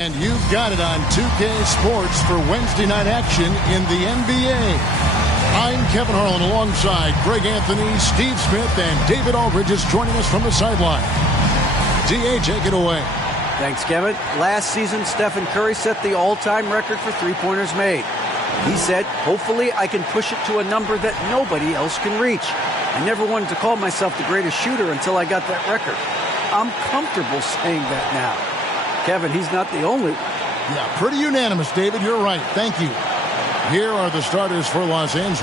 And you've got it on 2K Sports for Wednesday night action in the NBA. I'm Kevin Harlan alongside Greg Anthony, Steve Smith, and David Aldridge is joining us from the sideline. DA, take it away. Thanks, Kevin. Last season, Stephen Curry set the all-time record for three-pointers made. He said, hopefully I can push it to a number that nobody else can reach. I never wanted to call myself the greatest shooter until I got that record. I'm comfortable saying that now. Kevin, he's not the only. Yeah, pretty unanimous, David. You're right. Thank you. Here are the starters for Los Angeles.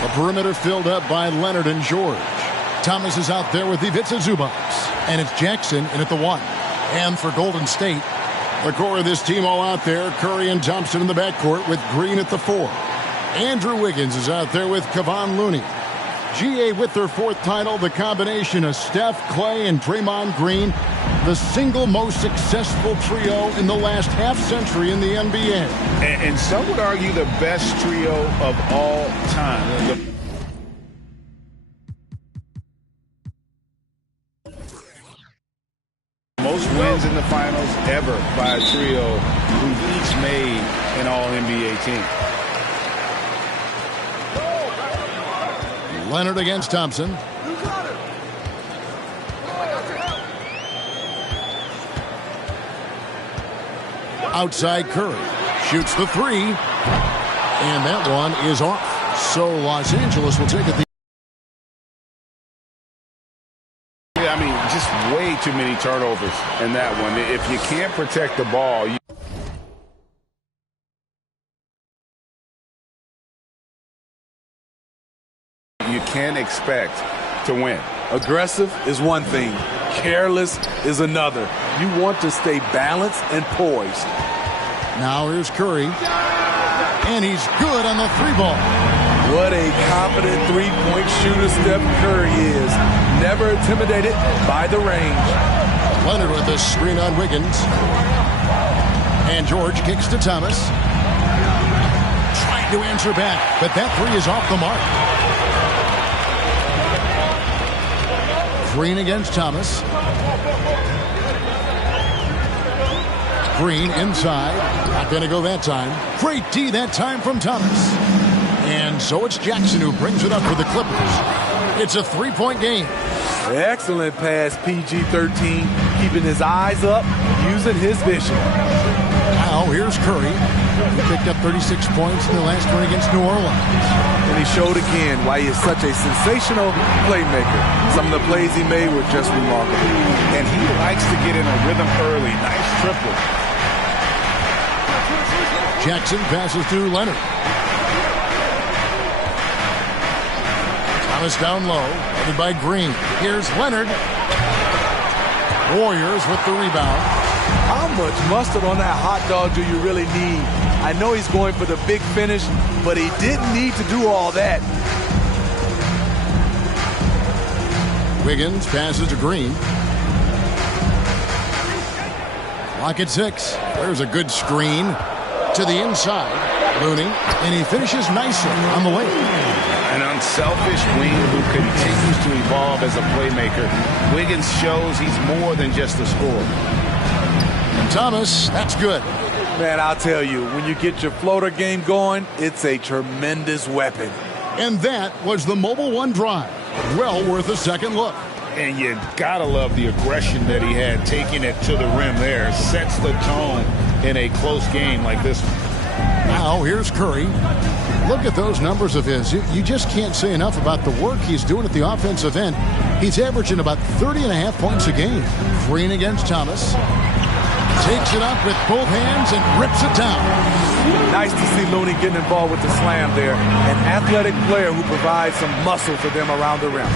The perimeter filled up by Leonard and George. Thomas is out there with Ivica Zubac. And it's Jackson in at the 1. And for Golden State, the core of this team all out there. Curry and Thompson in the backcourt with Green at the 4. Andrew Wiggins is out there with Kevon Looney. GA with their 4th title, the combination of Steph, Clay, and Draymond Green, the single most successful trio in the last half-century in the NBA. And some would argue the best trio of all time. Most wins in the finals ever by a trio who've each made an All-NBA team. Leonard against Thompson. Outside Curry. Shoots the 3. And that one is off. So Los Angeles will take it. Yeah, I mean, just way too many turnovers in that one. If you can't protect the ball, you can't expect to win. Aggressive is one thing. Careless is another. You want to stay balanced and poised. Now here's Curry. And he's good on the 3 ball. What a confident three-point shooter Steph Curry is. Never intimidated by the range. Leonard with the screen on Wiggins. And George kicks to Thomas. Trying to answer back, but that 3 is off the mark. Green against Thomas. Green inside. Not going to go that time. Great D that time from Thomas. And so it's Jackson who brings it up for the Clippers. It's a 3-point game. Excellent pass, PG-13. Keeping his eyes up, using his vision. Now here's Curry. He picked up 36 points in the last one against New Orleans. And he showed again why he is such a sensational playmaker. Some of the plays he made were just remarkable. And he likes to get in a rhythm early. Nice triple. Jackson passes to Leonard. Thomas down low, headed by Green. Here's Leonard. Warriors with the rebound. How much mustard on that hot dog do you really need? I know he's going for the big finish, but he didn't need to do all that. Wiggins passes to Green. Clock at 6. There's a good screen to the inside. Looney, and he finishes nicely on the wing. An unselfish wing who continues to evolve as a playmaker. Wiggins shows he's more than just a scorer. And Thomas, that's good. Man, I'll tell you, when you get your floater game going, it's a tremendous weapon. And that was the Mobile One drive. Well worth a second look. And you gotta love the aggression that he had, taking it to the rim there. Sets the tone in a close game like this one. Now here's Curry. Look at those numbers of his. You just can't say enough about the work he's doing at the offensive end. He's averaging about 30.5 points a game. Green against Thomas. Takes it up with both hands and rips it down. Nice to see Looney getting involved with the slam there. An athletic player who provides some muscle for them around the rim.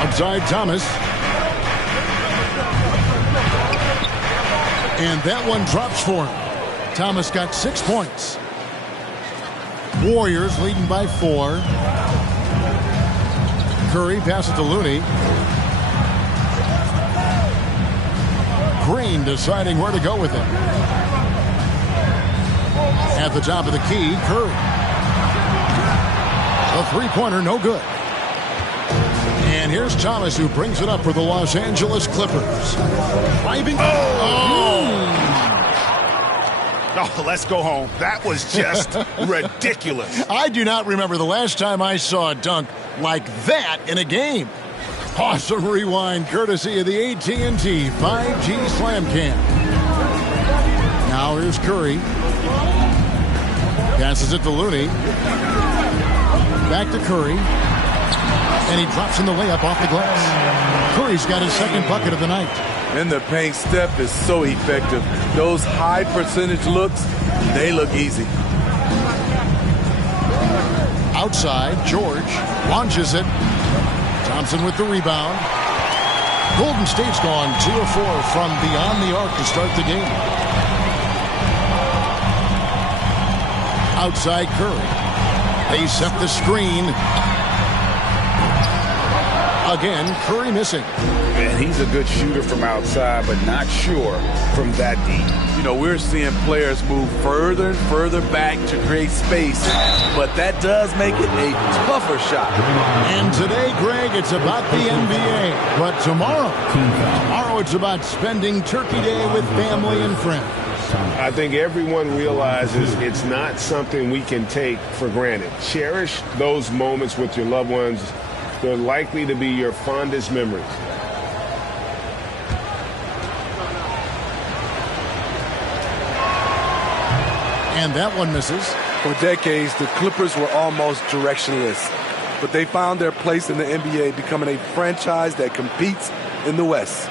Outside Thomas. And that one drops for him. Thomas got 6 points. Warriors leading by 4. Curry passes to Looney. Green deciding where to go with it. At the top of the key, Curry. A three-pointer, no good. And here's Thomas, who brings it up for the Los Angeles Clippers. Driving. Oh, let's go home. That was just ridiculous. I do not remember the last time I saw a dunk like that in a game. Awesome rewind courtesy of the AT&T 5G Slam Cam. Now here's Curry. Passes it to Looney. Back to Curry. And he drops in the layup off the glass. Curry's got his second bucket of the night. In the paint, Steph is so effective. Those high percentage looks, they look easy. Outside, George launches it. Thompson with the rebound. Golden State's gone 2 of 4 from beyond the arc to start the game. Outside Curry. They set the screen. Again, Curry missing. And he's a good shooter from outside, but not sure from that deep. You know, we're seeing players move further and further back to create space, but that does make it a tougher shot. And today, Greg, it's about the NBA. But tomorrow it's about spending Turkey Day with family and friends. I think everyone realizes it's not something we can take for granted. Cherish those moments with your loved ones. They're likely to be your fondest memories. And that one misses. For decades, the Clippers were almost directionless, but they found their place in the NBA, becoming a franchise that competes in the West.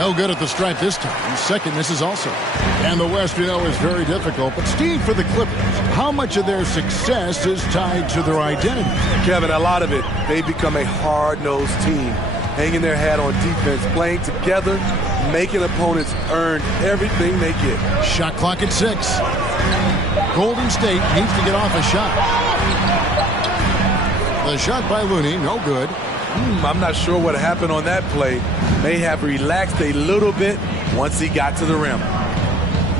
No good at the stripe this time. Second misses also. And the West, you know, is very difficult. But Steve, for the Clippers, how much of their success is tied to their identity? Kevin, a lot of it. They become a hard-nosed team, hanging their hat on defense, playing together, making opponents earn everything they get. Shot clock at 6. Golden State needs to get off a shot. The shot by Looney, no good. I'm not sure what happened on that play. May have relaxed a little bit once he got to the rim.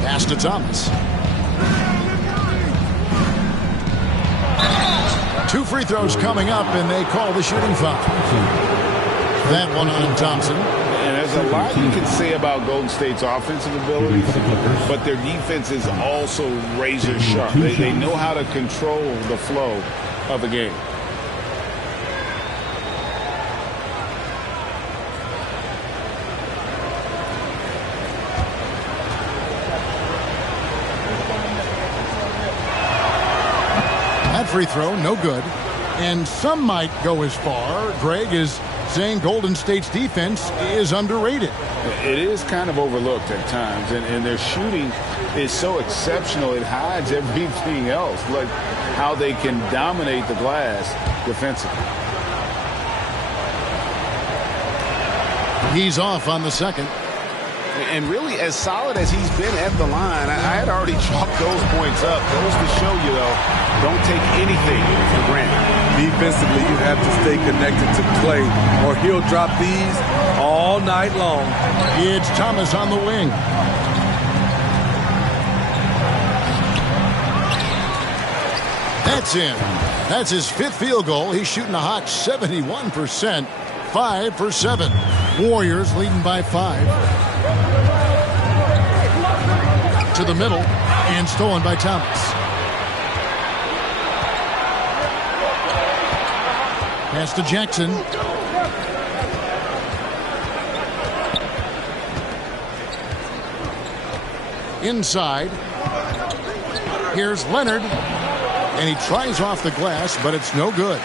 Pass to Thomas. 2 free throws coming up, and they call the shooting foul. That one on Thompson. And there's a lot you can say about Golden State's offensive abilities, but their defense is also razor sharp. They know how to control the flow of the game. Free throw, no good. And some might go as far, Greg, is saying Golden State's defense is underrated. It is kind of overlooked at times, and their shooting is so exceptional it hides everything else, like how they can dominate the glass defensively. He's off on the second. And really, as solid as he's been at the line, I had already chalked those points up. Goes to show you, though, don't take anything for granted. Defensively, you have to stay connected to Clay, or he'll drop these all night long. It's Thomas on the wing. That's in. That's his 5th field goal. He's shooting a hot 71%. 5 for 7. Warriors leading by 5. To the middle, and stolen by Thomas. Pass to Jackson. Inside. Here's Leonard. And he tries off the glass, but it's no good.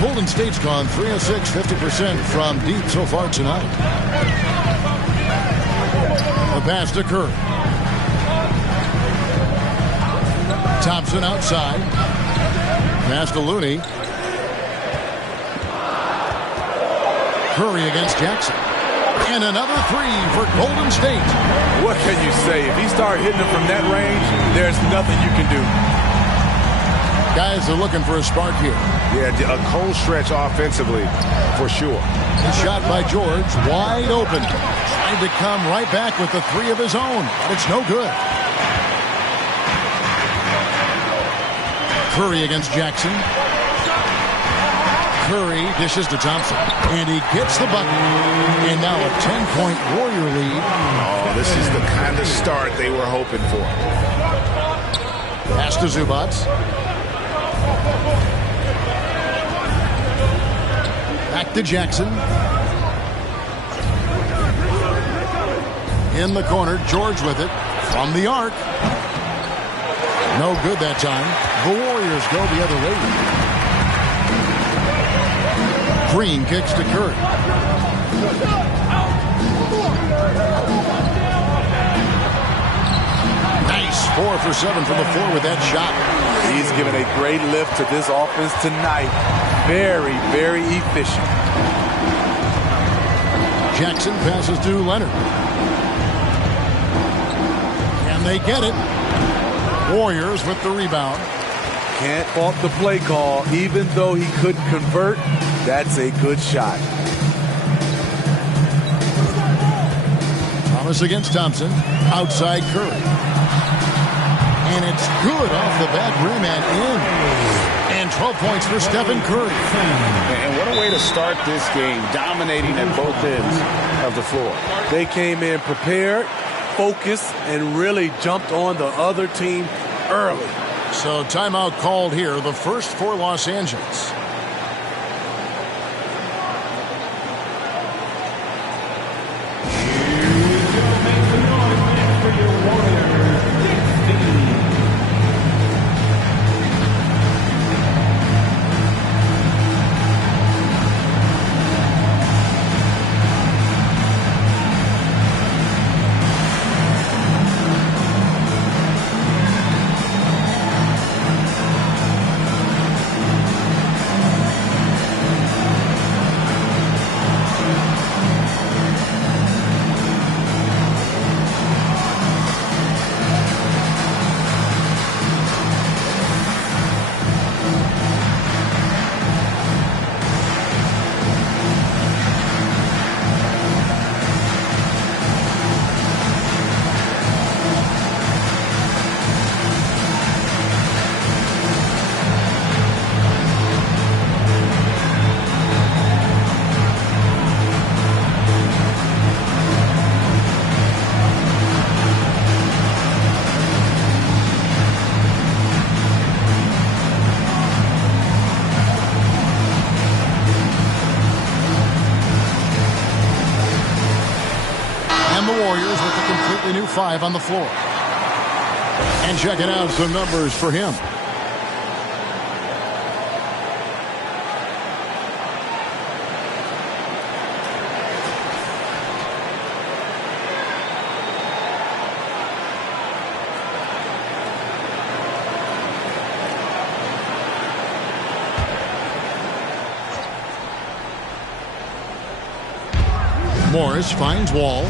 Golden State's gone 3 of 6, 50% from deep so far tonight. The pass to Curry. Thompson outside. Pass to Looney. Curry against Jackson. And another 3 for Golden State. What can you say? If he starts hitting it from that range, there's nothing you can do. Guys are looking for a spark here. Yeah, a cold stretch offensively, for sure. The shot by George, wide open. Trying to come right back with the 3 of his own, but it's no good. Curry against Jackson. Curry dishes to Thompson. And he gets the bucket. And now a 10-point Warrior lead. Oh, this is the kind of start they were hoping for. Pass to Zubac. Back to Jackson. In the corner, George with it. From the arc. No good that time. The Warriors go the other way. Green kicks to Curry. Nice. 4 for 7 from the floor with that shot. He's given a great lift to this offense tonight. Very, very efficient. Jackson passes to Leonard. Can they get it? Warriors with the rebound. Can't fault the play call. Even though he couldn't convert, that's a good shot. Thomas against Thompson. Outside Curry. And it's good off the back rim and in. And 12 points for Stephen Curry. And what a way to start this game, dominating at both ends of the floor. They came in prepared, focused, and really jumped on the other team early. So timeout called here, the first for Los Angeles. New 5 on the floor. And checking out some numbers for him. Morris finds Wall.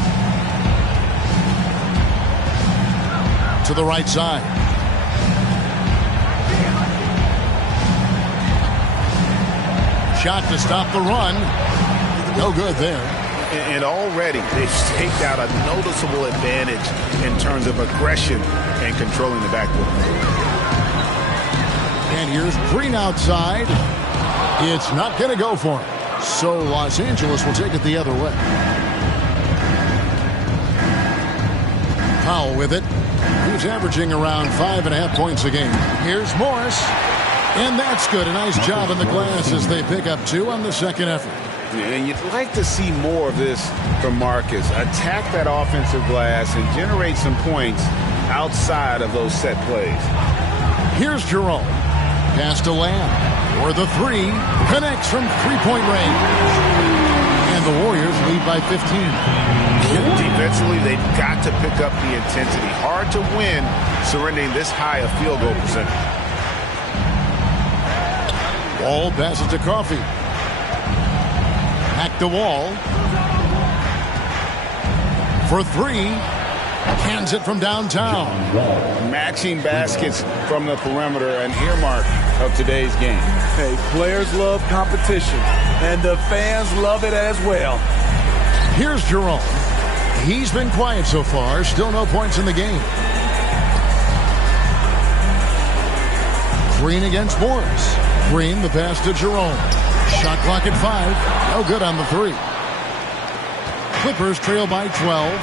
To the right side. Shot to stop the run. No good there. And already they've staked out a noticeable advantage in terms of aggression and controlling the backcourt. And here's Green outside. It's not going to go for him. So Los Angeles will take it the other way. Powell with it. He's averaging around 5.5 points a game. Here's Morris. And that's good. A nice job in the glass as they pick up 2 on the second effort. And you'd like to see more of this from Marcus. Attack that offensive glass and generate some points outside of those set plays. Here's Jerome. Pass to Lamb. For the 3. Connects from three-point range. And the Warriors lead by 15. Defensively, they've got to pick up the intensity. Hard to win surrendering this high a field goal percentage. Wall passes to Coffey. Back to Wall. For 3. Cans it from downtown. Matching baskets from the perimeter, an earmark of today's game. Hey, players love competition, and the fans love it as well. Here's Jerome. He's been quiet so far. Still no points in the game. Green against Morris. Green, the pass to Jerome. Shot clock at 5. No good on the 3. Clippers trail by 12.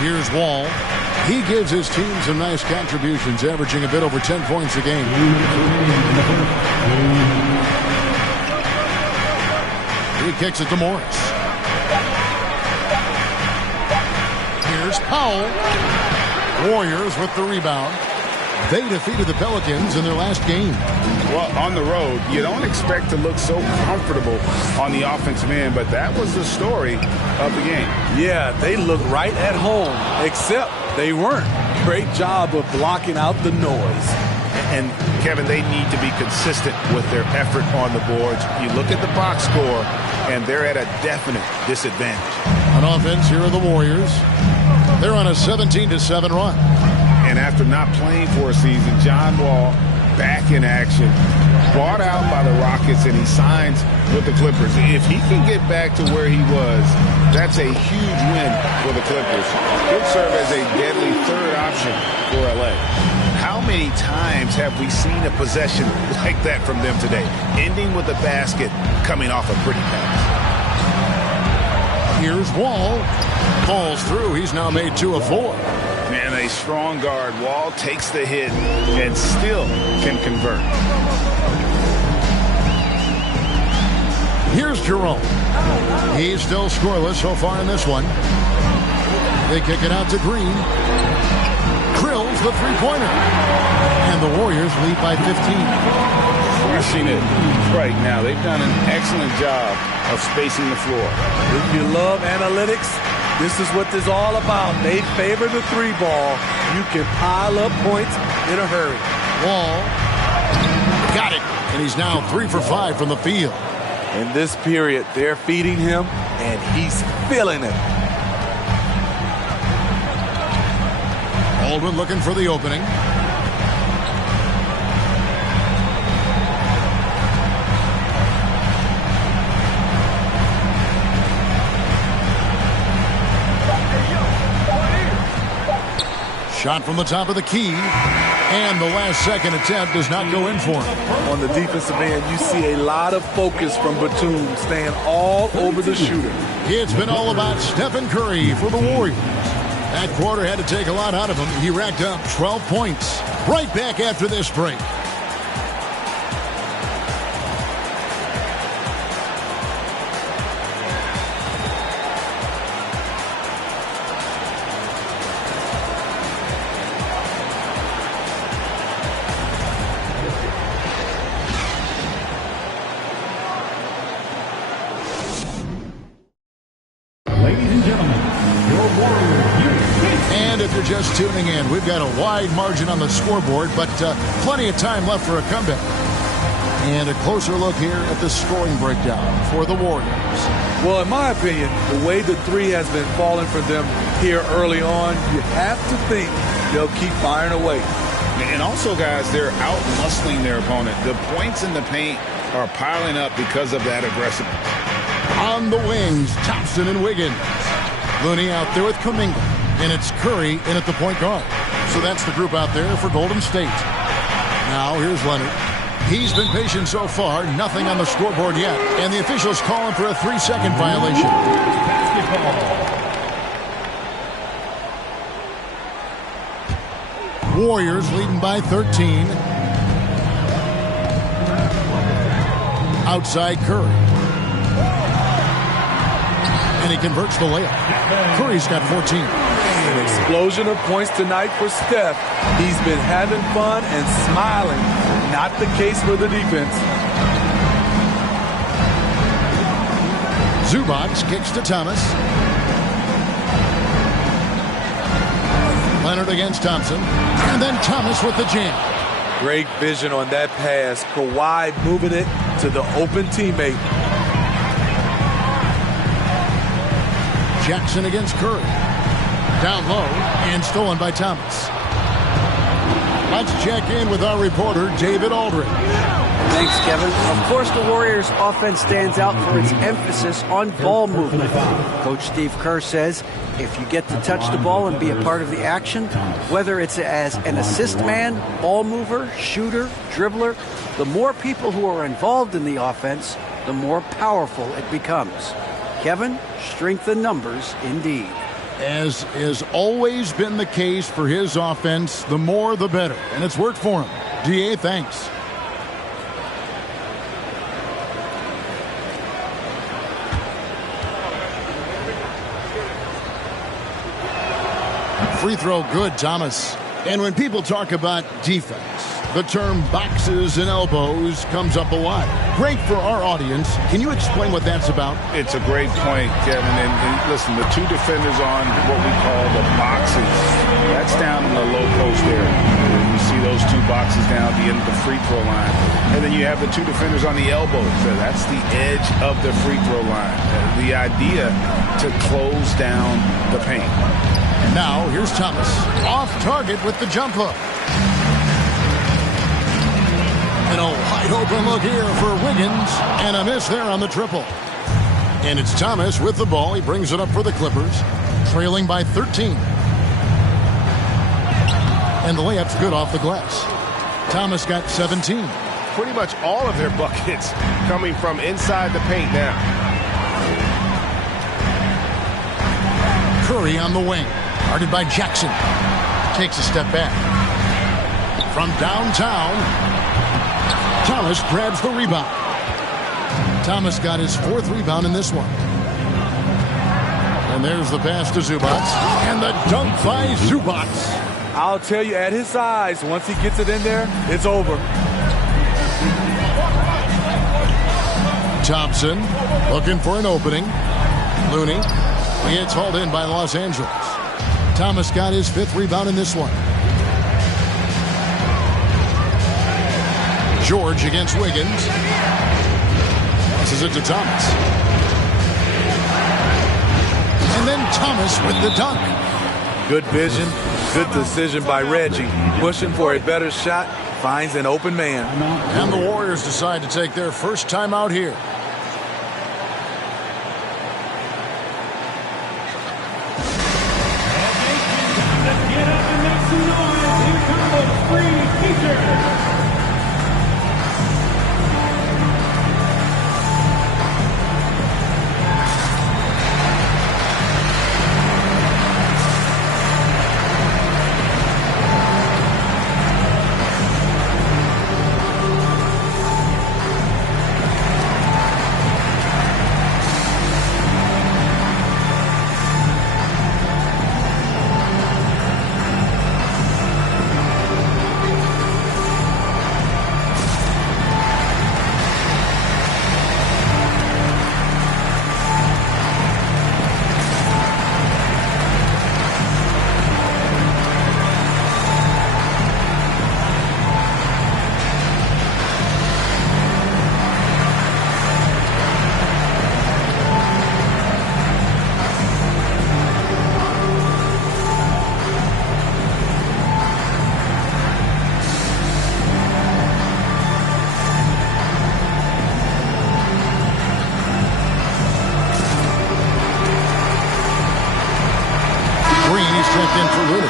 Here's Wall. He gives his team some nice contributions, averaging a bit over 10 points a game. He kicks it to Morris. Here's Powell. Warriors with the rebound. They defeated the Pelicans in their last game. Well, on the road, you don't expect to look so comfortable on the offensive end, but that was the story of the game. Yeah, they look right at home, except they weren't. Great job of blocking out the noise. And, Kevin, they need to be consistent with their effort on the boards. You look at the box score, and they're at a definite disadvantage. On offense, here are the Warriors. They're on a 17-7 run. And after not playing for a season, John Wall back in action, bought out by the Rockets, and he signs with the Clippers. If he can get back to where he was, that's a huge win for the Clippers. He'll serve as a deadly third option for LA. How many times have we seen a possession like that from them today, ending with a basket coming off a pretty pass? Here's Wall. Falls through. He's now made 2 of 4. Man, a strong guard. Wall takes the hit and still can convert. Here's Jerome. He's still scoreless so far in this one. They kick it out to Green. Drills the three-pointer. And the Warriors lead by 15. Crushing it right now. They've done an excellent job of spacing the floor. If you love analytics, this is what this is all about. They favor the 3-ball. You can pile up points in a hurry. Wall. Got it. And he's now 3 for 5 from the field. In this period, they're feeding him, and he's feeling it. Aldwin looking for the opening. Shot from the top of the key, and the last second attempt does not go in for him. On the defensive end, you see a lot of focus from Batum, staying all over the shooter. It's been all about Stephen Curry for the Warriors. That quarter had to take a lot out of him. He racked up 12 points. Right back after this break. Just tuning in, we've got a wide margin on the scoreboard, but plenty of time left for a comeback. And a closer look here at the scoring breakdown for the Warriors. Well, in my opinion, the way the 3 has been falling for them here early on, you have to think they'll keep firing away. And also, guys, they're out-muscling their opponent. The points in the paint are piling up because of that aggressiveness. On the wings, Thompson and Wiggins. Looney out there with Kuminga. And it's Curry in at the point guard. So that's the group out there for Golden State. Now here's Leonard. He's been patient so far. Nothing on the scoreboard yet. And the officials call him for a 3-second violation. Warriors leading by 13. Outside Curry. And he converts the layup. Curry's got 14. An explosion of points tonight for Steph. He's been having fun and smiling. Not the case for the defense. Zubac kicks to Thomas. Leonard against Thompson. And then Thomas with the jam. Great vision on that pass. Kawhi moving it to the open teammate. Jackson against Curry. Down low and stolen by Thomas. Let's check in with our reporter, David Aldridge. Thanks, Kevin. Of course, the Warriors' offense stands out for its emphasis on ball movement. Coach Steve Kerr says if you get to touch the ball and be a part of the action, whether it's as an assist man, ball mover, shooter, dribbler, the more people who are involved in the offense, the more powerful it becomes. Kevin, strength in numbers indeed. As has always been the case for his offense, the more the better. And it's worked for him. DA, thanks. Free throw good, Thomas. And when people talk about defense, the term boxes and elbows comes up a lot. Great for our audience. Can you explain what that's about? It's a great point, Kevin. And listen, the two defenders on what we call the boxes, that's down in the low post area. You see those two boxes down at the end of the free throw line. And then you have the two defenders on the elbows. So that's the edge of the free throw line. The idea to close down the paint. And now, here's Thomas. Off target with the jump hook. And a wide open look here for Wiggins. And a miss there on the triple. And it's Thomas with the ball. He brings it up for the Clippers. Trailing by 13. And the layup's good off the glass. Thomas got 17. Pretty much all of their buckets coming from inside the paint now. Curry on the wing. Guarded by Jackson. Takes a step back. From downtown, Thomas grabs the rebound. Thomas got his fourth rebound in this one. And there's the pass to Zubac. And the dunk by Zubac. I'll tell you, at his size, once he gets it in there, it's over. Thompson looking for an opening. Looney. He gets hauled in by Los Angeles. Thomas got his fifth rebound in this one. George against Wiggins. Passes it to Thomas. And then Thomas with the dunk. Good vision, good decision by Reggie. Pushing for a better shot, finds an open man. And the Warriors decide to take their first timeout here. Checked in for Looney.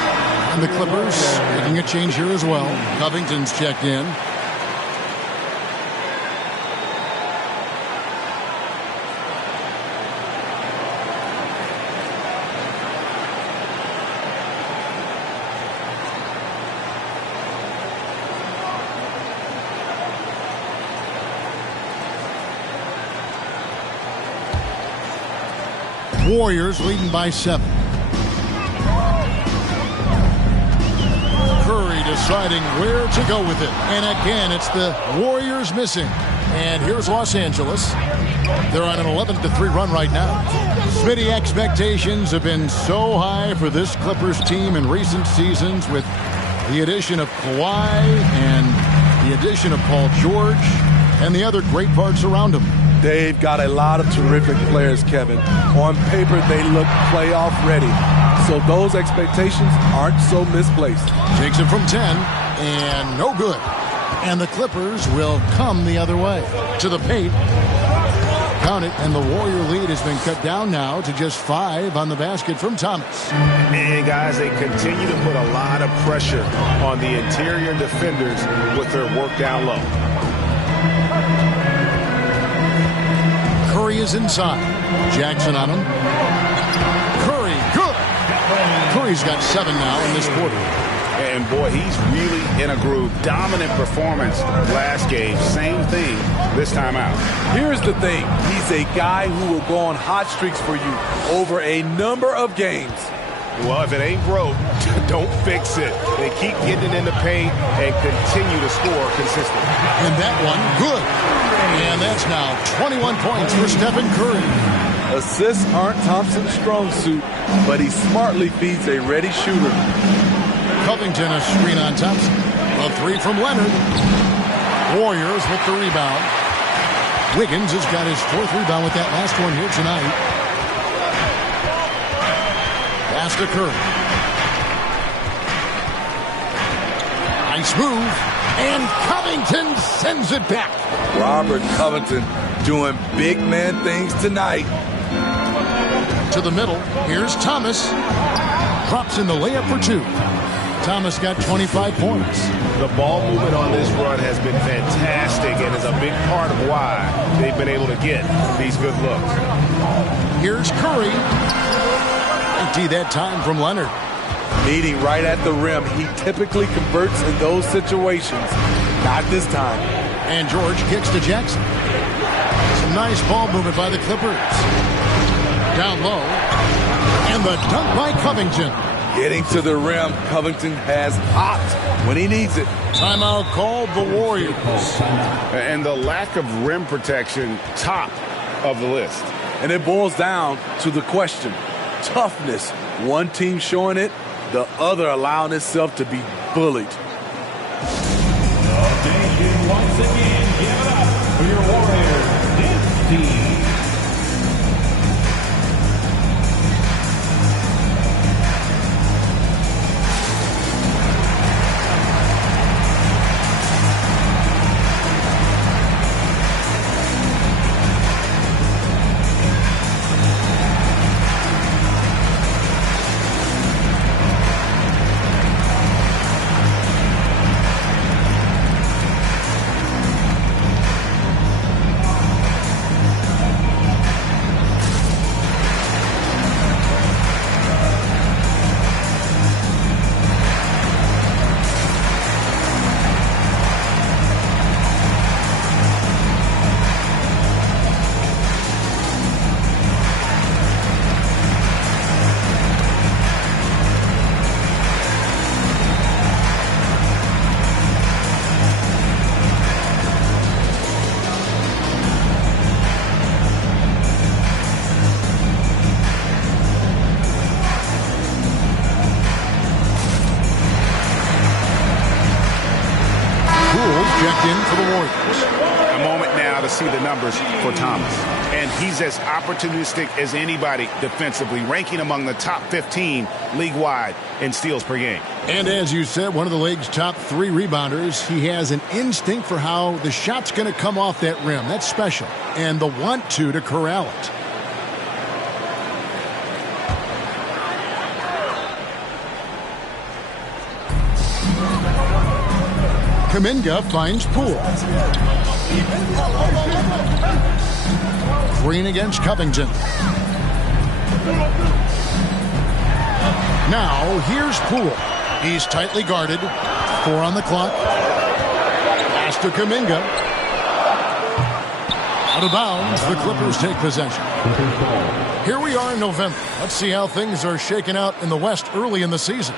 And the Clippers making a change here as well. Covington's checked in. Warriors leading by 7. Curry deciding where to go with it. And again, it's the Warriors missing. And here's Los Angeles. They're on an 11-3 run right now. Smitty, expectations have been so high for this Clippers team in recent seasons with the addition of Kawhi and the addition of Paul George and the other great parts around him. They've got a lot of terrific players, Kevin. On paper, they look playoff ready. So those expectations aren't so misplaced. Takes it from 10, and no good. And the Clippers will come the other way. To the paint. Count it, and the Warrior lead has been cut down now to just 5 on the basket from Thomas. And guys, they continue to put a lot of pressure on the interior defenders with their work down low. Curry is inside. Jackson on him. Curry, good. Curry's got 7 now in this quarter. And boy, he's really in a groove. Dominant performance last game. Same thing this time out. Here's the thing. He's a guy who will go on hot streaks for you over a number of games. Well, if it ain't broke, don't fix it. They keep getting it in the paint and continue to score consistently. And that one, good. And that's now 21 points for Stephen Curry. Assists aren't Thompson's strong suit, but he smartly feeds a ready shooter. Covington a screen on Thompson. A 3 from Leonard. Warriors with the rebound. Wiggins has got his 4th rebound with that last one here tonight. Pass to Curry. Nice move. And Covington sends it back. Robert Covington doing big man things tonight. To the middle. Here's Thomas. Drops in the layup for 2. Thomas got 25 points. The ball movement on this run has been fantastic and is a big part of why they've been able to get these good looks. Here's Curry. Empty that time from Leonard. Meeting right at the rim. He typically converts in those situations. Not this time. And George kicks to Jackson. Some nice ball movement by the Clippers. Down low. And the dunk by Covington. Getting to the rim, Covington has hopped when he needs it. Timeout called the Warriors. And the lack of rim protection, top of the list. And it boils down to the question. Toughness. One team showing it, the other allowing itself to be bullied. Once again, give it up for your Warriors, this team. In for the Warriors. A moment now to see the numbers for Thomas. And he's as opportunistic as anybody defensively, ranking among the top 15 league-wide in steals per game. And as you said, one of the league's top 3 rebounders. He has an instinct for how the shot's going to come off that rim. That's special. And the want-to corral it. Kuminga finds Poole. Green against Covington. Now here's Poole. He's tightly guarded. 4 on the clock. Pass to Kuminga. Out of bounds. The Clippers take possession. Here we are in November. Let's see how things are shaking out in the West early in the season.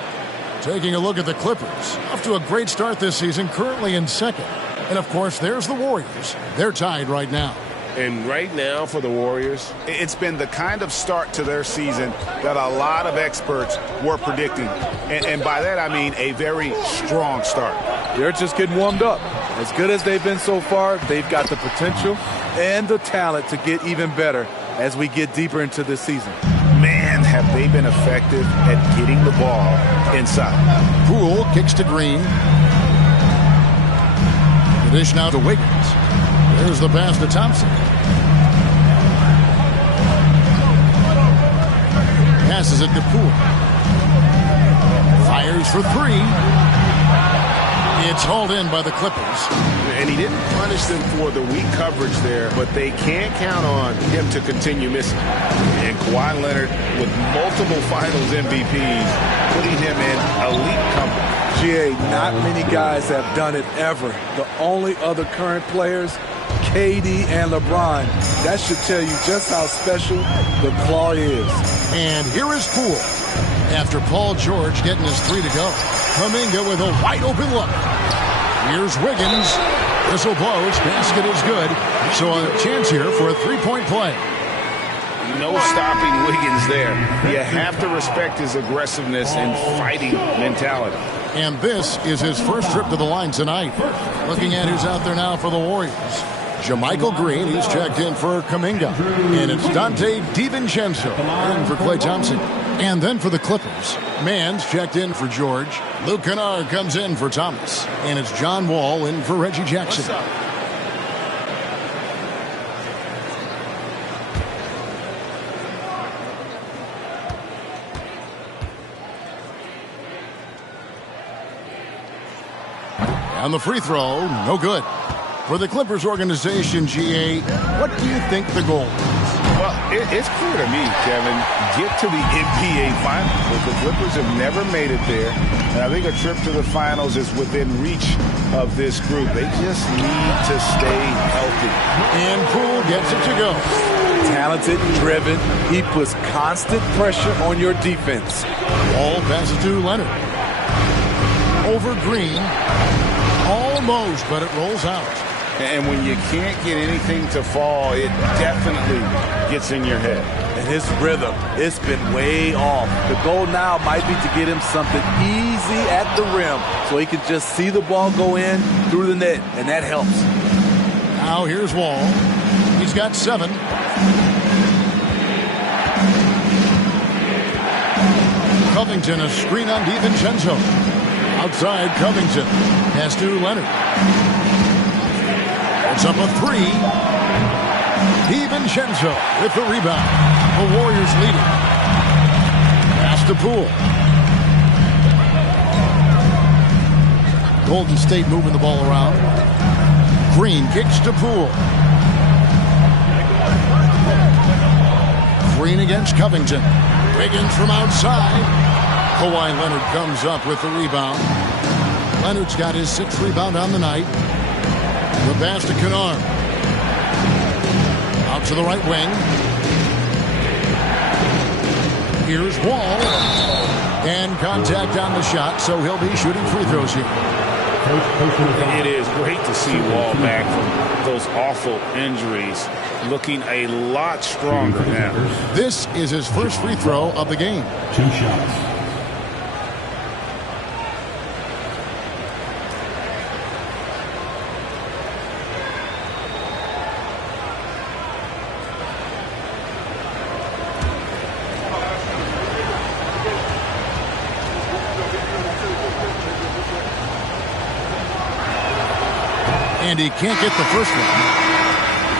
Taking a look at the Clippers. Off to a great start this season, currently in 2nd. And, of course, there's the Warriors. They're tied right now. And right now for the Warriors, it's been the kind of start to their season that a lot of experts were predicting. And by that, I mean a very strong start. They're just getting warmed up. As good as they've been so far, they've got the potential and the talent to get even better as we get deeper into this season. Man, have they been effective at getting the ball inside. Poole kicks to Green. Dish now to Wiggins. There's the pass to Thompson. Passes it to Poole. Fires for three. It's hauled in by the Clippers. And he didn't punish them for the weak coverage there, but they can't count on him to continue missing. And Kawhi Leonard, with multiple finals MVPs, putting him in elite company. GA, not many guys have done it ever. The only other current players, KD and LeBron. That should tell you just how special the claw is. And here is Poole. After Paul George getting his three to go. Kuminga with a wide open look. Here's Wiggins. Whistle blows. Basket is good. So a chance here for a three-point play. No stopping Wiggins there. You have to respect his aggressiveness and fighting mentality. And this is his first trip to the line tonight. Looking at who's out there now for the Warriors. JaMychal Green, he's checked in for Kuminga. And it's Dante DiVincenzo in for Klay Thompson. And then for the Clippers, Mann's checked in for George. Luke Kennard comes in for Thomas. And it's John Wall in for Reggie Jackson. And the free throw, no good. For the Clippers organization, GA, what do you think the goal is? Well, it's clear to me, Kevin, get to the NBA Finals. But the Clippers have never made it there. And I think a trip to the Finals is within reach of this group. They just need to stay healthy. And Poole gets it to go. Talented, driven. He puts constant pressure on your defense. Ball passes to Leonard. Over Green. Almost, but it rolls out. And when you can't get anything to fall, it definitely gets in your head. And his rhythm, it's been way off. The goal now might be to get him something easy at the rim so he can just see the ball go in through the net, and that helps. Now here's Wall. He's got 7. Covington, a screen on DiVincenzo. Outside, Covington has to Leonard. It's up a 3. DiVincenzo with the rebound. The Warriors leading. Pass to Poole. Golden State moving the ball around. Green kicks to Poole. Green against Covington. Wiggins from outside. Kawhi Leonard comes up with the rebound. Leonard's got his 6th rebound on the night. The pass to Kennard. Out to the right wing. Here's Wall. And contact on the shot, so he'll be shooting free throws here. It is great to see Wall back from those awful injuries, looking a lot stronger now. This is his first free throw of the game. 2 shots. And he can't get the first one.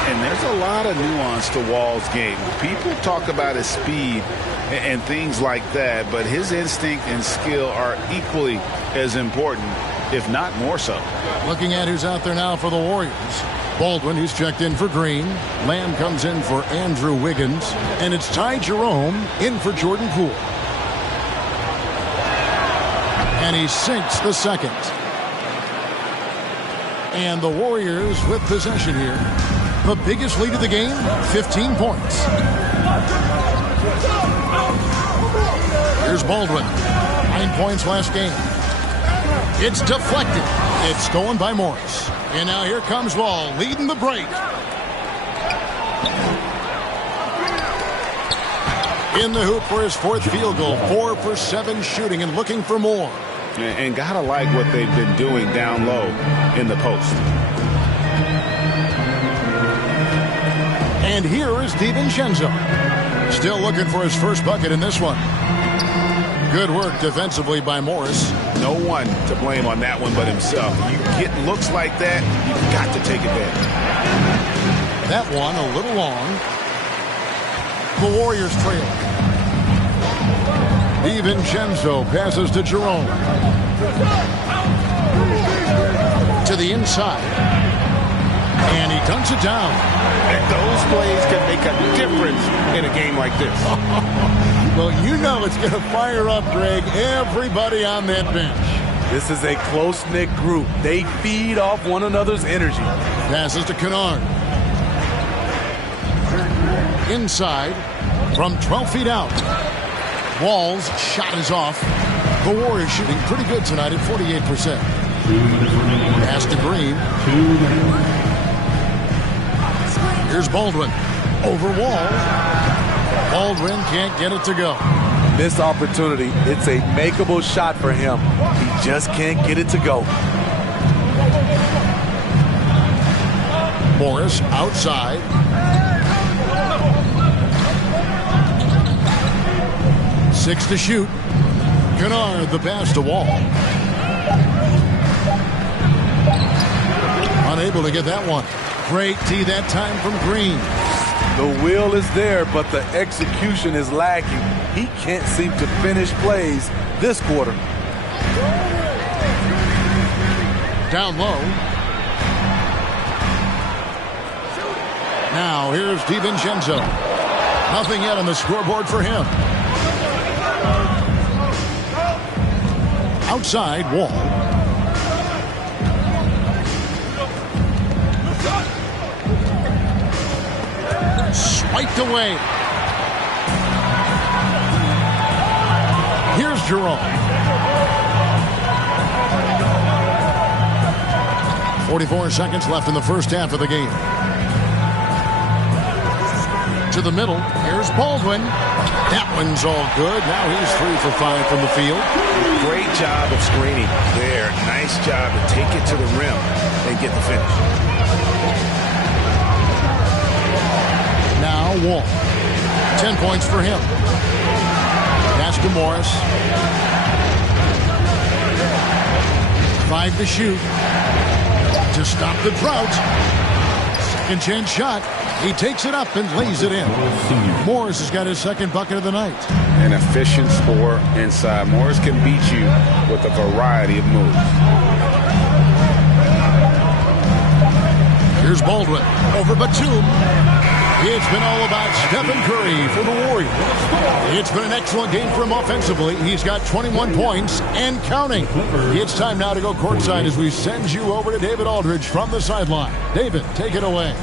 And there's a lot of nuance to Wall's game. People talk about his speed and things like that, but his instinct and skill are equally as important, if not more so. Looking at who's out there now for the Warriors. Baldwin, who's checked in for Green. Lamb comes in for Andrew Wiggins. And it's Ty Jerome in for Jordan Poole. And he sinks the second. And the Warriors with possession here. The biggest lead of the game, 15 points. Here's Baldwin. 9 points last game. It's deflected. It's stolen by Morris. And now here comes Wall, leading the break. In the hoop for his 4th field goal. 4 for 7 shooting and looking for more. And gotta like what they've been doing down low in the post. And here is DiVincenzo. Still looking for his first bucket in this one. Good work defensively by Morris. No one to blame on that one but himself. You get looks like that, you've got to take advantage. That one a little long. The Warriors trail. DiVincenzo passes to Jerome. To the inside. And he dunks it down. And those plays can make a difference in a game like this. Well, you know it's going to fire up, Greg, everybody on that bench. This is a close-knit group. They feed off one another's energy. Passes to Kennard. Inside from 12 feet out. Wall's shot is off. The Warriors shooting pretty good tonight at 48%. Pass to Green. Here's Baldwin. Over Wall. Baldwin can't get it to go. This opportunity, it's a makeable shot for him. He just can't get it to go. Morris outside. Six to shoot. Kennard the pass to Wall. Unable to get that one. Great tee that time from Green. The will is there, but the execution is lacking. He can't seem to finish plays this quarter. Down low. Now here's DiVincenzo. Nothing yet on the scoreboard for him. Outside Wall. Swiped away. Here's Jerome. 44 seconds left in the first half of the game. To the middle. Here's Baldwin. That one's all good. Now he's 3 for 5 from the field. Great job of screening there. Nice job to take it to the rim and get the finish. Now Wall. 10 points for him. Pass to Morris. 5 to shoot. To stop the drought. Second chance shot. He takes it up and lays it in. Morris has got his second bucket of the night. An efficient scorer inside. Morris can beat you with a variety of moves. Here's Baldwin over Batum. It's been all about Stephen Curry for the Warriors. It's been an excellent game for him offensively. He's got 21 points and counting. It's time now to go courtside as we send you over to David Aldridge from the sideline. David, take it away.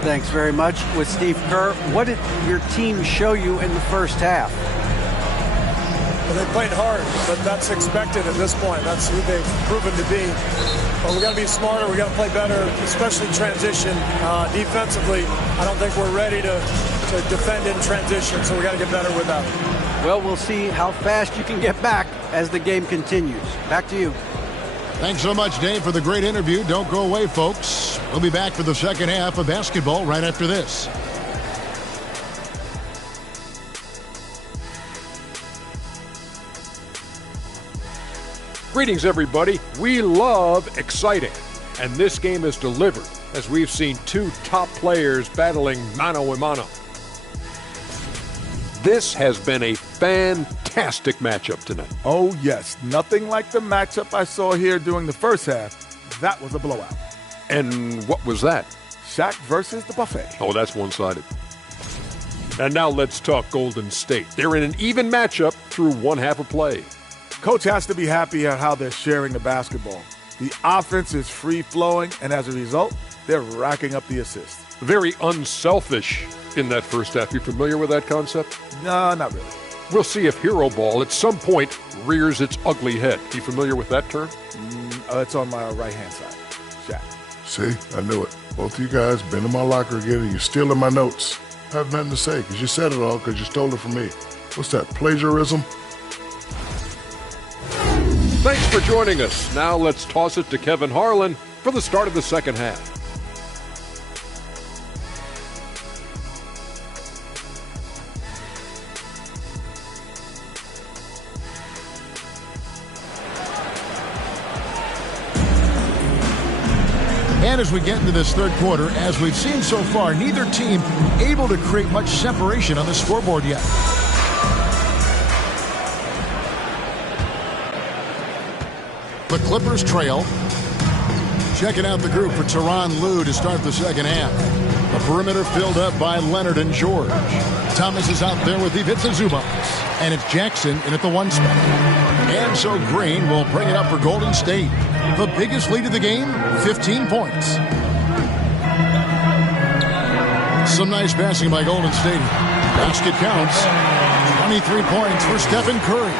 Thanks very much. With Steve Kerr, what did your team show you in the first half? Well, they played hard, but that's expected at this point. That's who they've proven to be. But we got to be smarter. We got to play better, especially transition. Defensively, I don't think we're ready to defend in transition, so we got to get better with that. Well, we'll see how fast you can get back as the game continues. Back to you. Thanks so much, Dave, for the great interview. Don't go away, folks. We'll be back for the second half of basketball right after this. Greetings, everybody. We love exciting, and this game is delivered as we've seen two top players battling mano-a-mano. This has been a fantastic matchup tonight. Oh, yes. Nothing like the matchup I saw here during the first half. That was a blowout. And what was that? Shaq versus the buffet. Oh, that's one-sided. And now let's talk Golden State. They're in an even matchup through one half of play. Coach has to be happy at how they're sharing the basketball. The offense is free-flowing, and as a result, they're racking up the assists. Very unselfish in that first half. You familiar with that concept? No, not really. We'll see if hero ball at some point rears its ugly head. You familiar with that term? It's on my right-hand side. Shaq. See, I knew it. Both of you guys been in my locker again, and you're stealing my notes. I have nothing to say, because you said it all, because you stole it from me. What's that, plagiarism? Thanks for joining us. Now let's toss it to Kevin Harlan for the start of the second half. And as we get into this third quarter, as we've seen so far, neither team able to create much separation on the scoreboard yet. The Clippers trail. Checking out the group for Tyronn Lue to start the second half. The perimeter filled up by Leonard and George. Thomas is out there with Ivica Zubac. And it's Jackson in at the 1 spot. And so Green will bring it up for Golden State. The biggest lead of the game, 15 points. Some nice passing by Golden State. Basket counts. 23 points for Stephen Curry.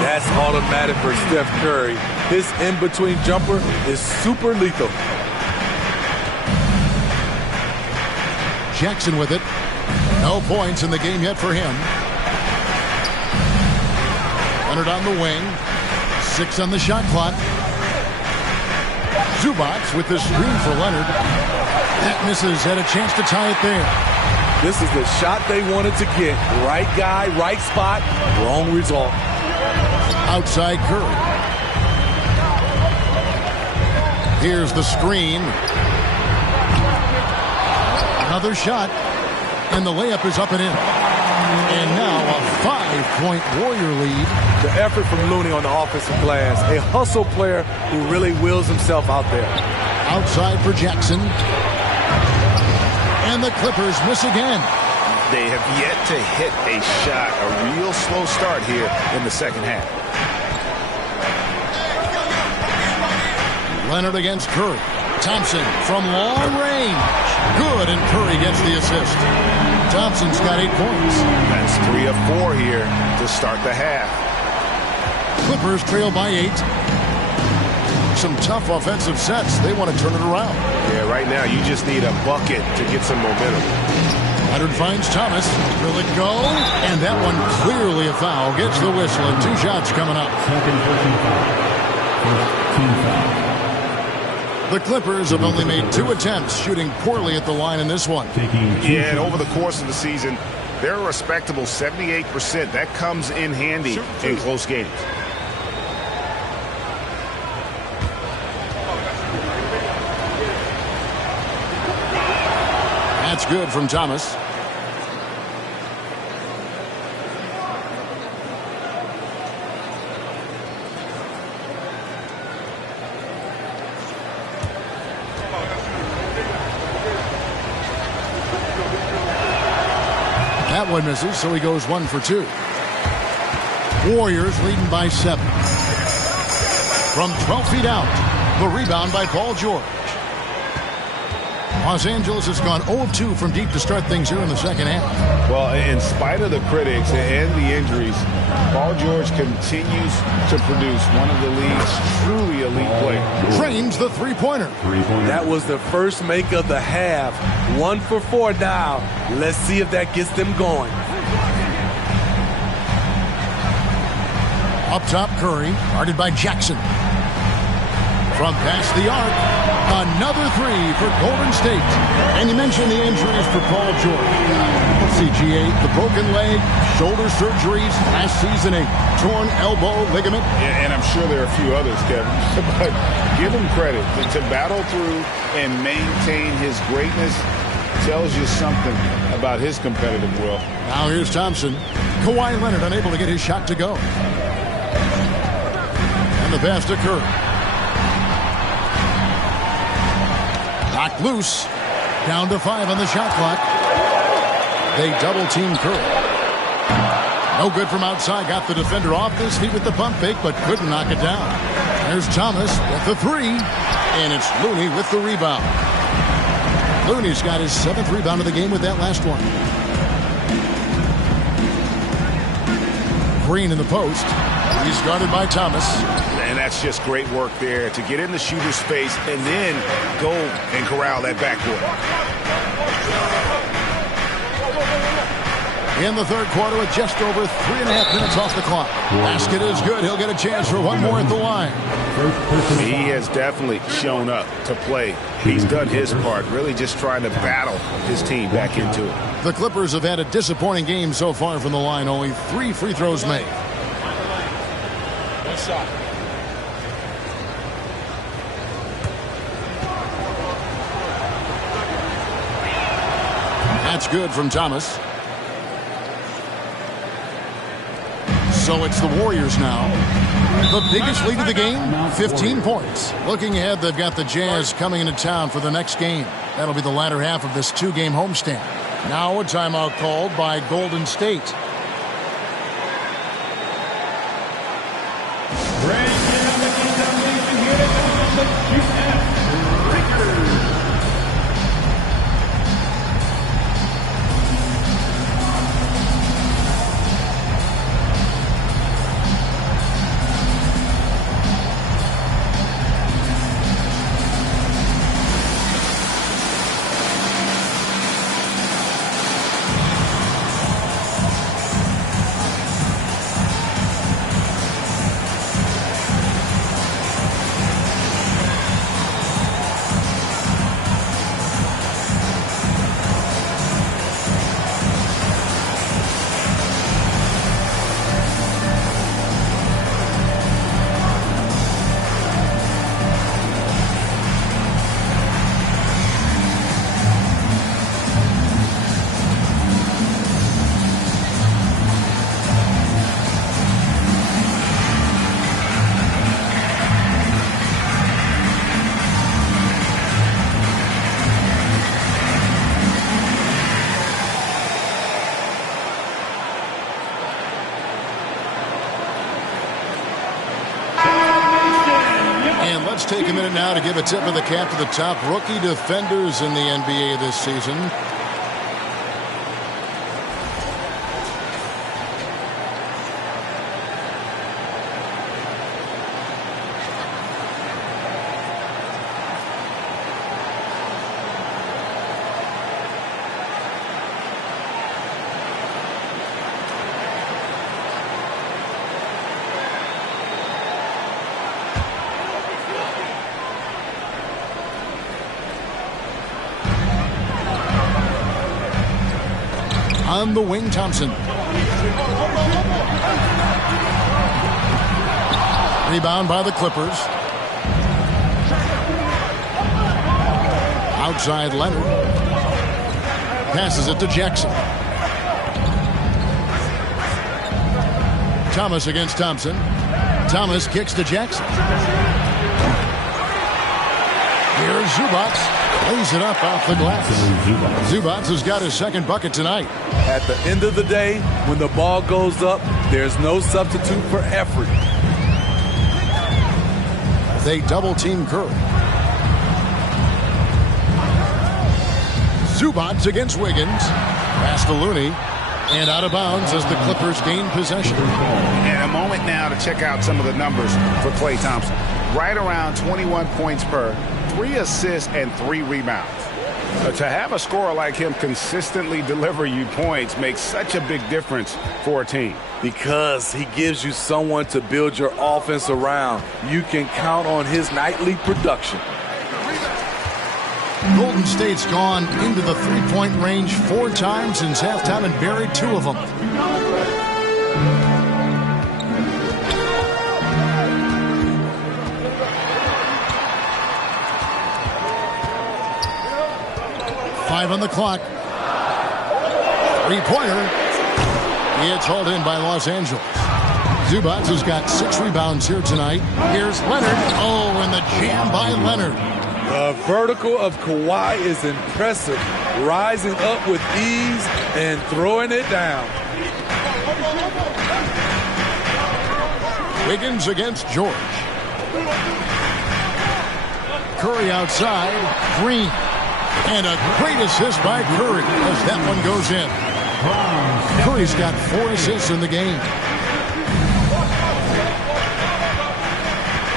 That's automatic for Steph Curry. His in-between jumper is super lethal. Jackson with it. No points in the game yet for him. Leonard on the wing. 6 on the shot clock. Zubac with the screen for Leonard. That misses. Had a chance to tie it there. This is the shot they wanted to get. Right guy, right spot, wrong result. Outside Curry. Here's the screen. Another shot. And the layup is up and in. And now a 5-point Warrior lead. The effort from Looney on the offensive glass. A hustle player who really wills himself out there. Outside for Jackson. And the Clippers miss again. They have yet to hit a shot. A real slow start here in the second half. Leonard against Curry. Thompson from long range. Good, and Curry gets the assist. Thompson's got 8 points. That's 3 of 4 here to start the half. Clippers trail by 8. Some tough offensive sets. They want to turn it around. Yeah, right now you just need a bucket to get some momentum. Leonard finds Thomas. Will it go? And that one clearly a foul. Gets the whistle, and 2 shots coming up. The Clippers have only made 2 attempts, shooting poorly at the line in this one. Yeah, and over the course of the season, they're a respectable 78%. That comes in handy in close games. That's good from Thomas. That one misses, so he goes 1 for 2. Warriors leading by 7. From 12 feet out, the rebound by Paul George. Los Angeles has gone 0-2 from deep to start things here in the second half. Well, in spite of the critics and the injuries, Paul George continues to produce one of the league's truly elite players. Drains the three-pointer. That was the first make of the half. 1 for 4 now. Let's see if that gets them going. Up top, Curry, guarded by Jackson. From past the arc, another 3 for Golden State. And you mentioned the injuries for Paul George. Let's see, G8, the broken leg, shoulder surgeries, last season a torn elbow ligament. Yeah, and I'm sure there are a few others, Kevin. But give him credit. To battle through and maintain his greatness tells you something about his competitive will. Now here's Thompson. Kawhi Leonard unable to get his shot to go. And the pass to Curry. Knocked loose. Down to 5 on the shot clock. They double-team Curry. No good from outside. Got the defender off his feet with the pump fake, but couldn't knock it down. There's Thomas with the 3. And it's Looney with the rebound. Looney's got his 7th rebound of the game with that last one. Green in the post. He's guarded by Thomas. And that's just great work there to get in the shooter's space and then go and corral that backcourt. In the third quarter with just over 3.5 minutes off the clock. Basket is good. He'll get a chance for one more at the line. He has definitely shown up to play. He's done his part, really just trying to battle his team back into it. The Clippers have had a disappointing game so far from the line. Only 3 free throws made. That's good from Thomas. So it's the Warriors now. The biggest lead of the game, 15 points. Looking ahead, they've got the Jazz coming into town for the next game. That'll be the latter half of this two-game homestand. Now a timeout called by Golden State. Let's take a minute now to give a tip of the cap to the top rookie defenders in the NBA this season. On the wing, Thompson. Rebound by the Clippers. Outside Leonard. Passes it to Jackson. Thomas against Thompson. Thomas kicks to Jackson. Here's Zubac. Lays it up off the glass. Zubac has got his second bucket tonight. At the end of the day, when the ball goes up, there's no substitute for effort. They double-team Curry. Zubac against Wiggins. Pass to Looney. And out of bounds as the Clippers gain possession. And a moment now to check out some of the numbers for Klay Thompson. Right around 21 points per, 3 assists, and 3 rebounds. To have a scorer like him consistently deliver you points makes such a big difference for a team. Because he gives you someone to build your offense around. You can count on his nightly production. Golden State's gone into the three-point range 4 times since halftime and buried 2 of them. Five on the clock. Three-pointer. It's hauled in by Los Angeles. Zubac has got 6 rebounds here tonight. Here's Leonard. Oh, and the jam by Leonard. The vertical of Kawhi is impressive. Rising up with ease and throwing it down. Wiggins against George. Curry outside. Green. And a great assist by Curry as that one goes in. Curry's got 4 assists in the game.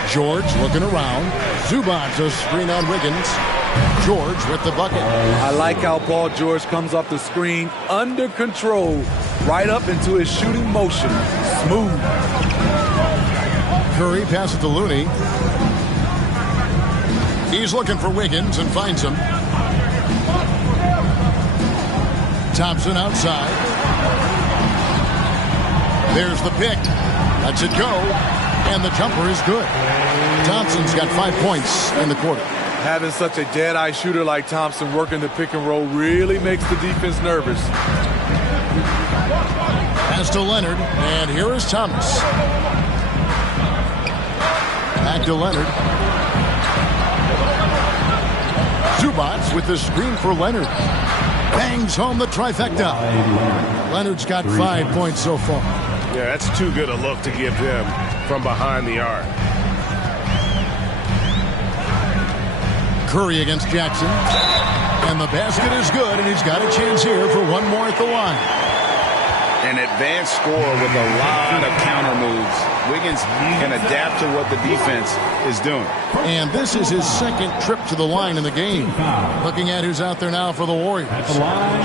George looking around. Zubac a screen on Wiggins. George with the bucket. I like how Paul George comes off the screen under control, right up into his shooting motion. Smooth. Curry passes to Looney. He's looking for Wiggins and finds him. Thompson outside. There's the pick. Lets it go. And the jumper is good. Thompson's got 5 points in the quarter. Having such a dead-eye shooter like Thompson working the pick and roll really makes the defense nervous. Pass to Leonard, and here is Thomas. Back to Leonard. Zubats with the screen for Leonard. Bangs home the trifecta. Leonard's got 5 points so far. Yeah, that's too good a look to give them from behind the arc. Curry against Jackson. And the basket is good, and he's got a chance here for one more at the line. An advanced score with a lot of counter moves. Wiggins can adapt to what the defense is doing. And this is his second trip to the line in the game. Looking at who's out there now for the Warriors.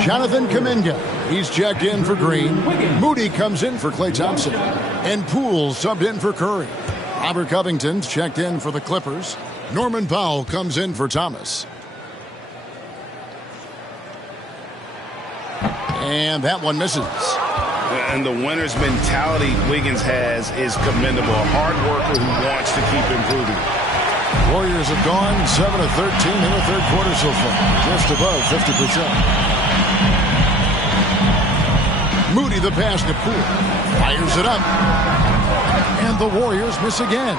Jonathan Kuminga. He's checked in for Green. Moody comes in for Klay Thompson. And Poole subbed in for Curry. Robert Covington's checked in for the Clippers. Norman Powell comes in for Thomas. And that one misses. And the winner's mentality Wiggins has is commendable. A hard worker who wants to keep improving. Warriors have gone 7 of 13 in the third quarter so far. Just above 50%. Moody the pass to Poole. Fires it up. And the Warriors miss again.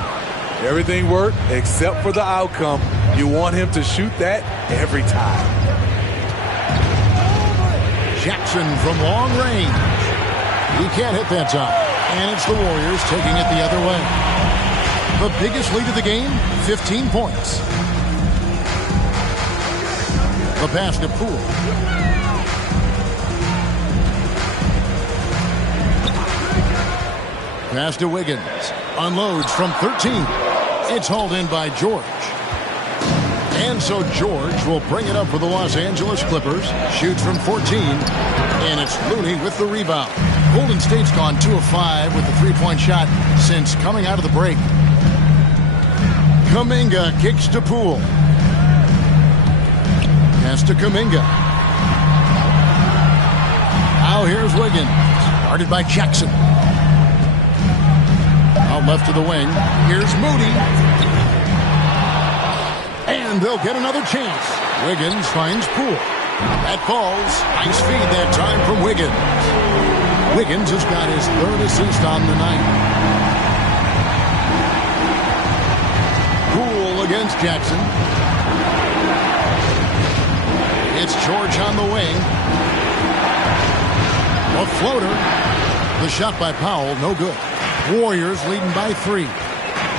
Everything worked except for the outcome. You want him to shoot that every time. Jackson from long range. He can't hit that time. And it's the Warriors taking it the other way. The biggest lead of the game, 15 points. The pass to Poole. Pass to Wiggins. Unloads from 13. It's hauled in by George. And so George will bring it up for the Los Angeles Clippers. Shoots from 14. And it's Looney with the rebound. Golden State's gone 2 of 5 with the three-point shot since coming out of the break. Kuminga kicks to Poole. Pass to Kuminga. Now here's Wiggins. Guarded by Jackson. Out left to the wing. Here's Moody. And they'll get another chance. Wiggins finds Poole. That falls. Nice feed that time from Wiggins. Wiggins has got his third assist on the night. Poole against Jackson. It's George on the wing. A floater. The shot by Powell, no good. Warriors leading by 3.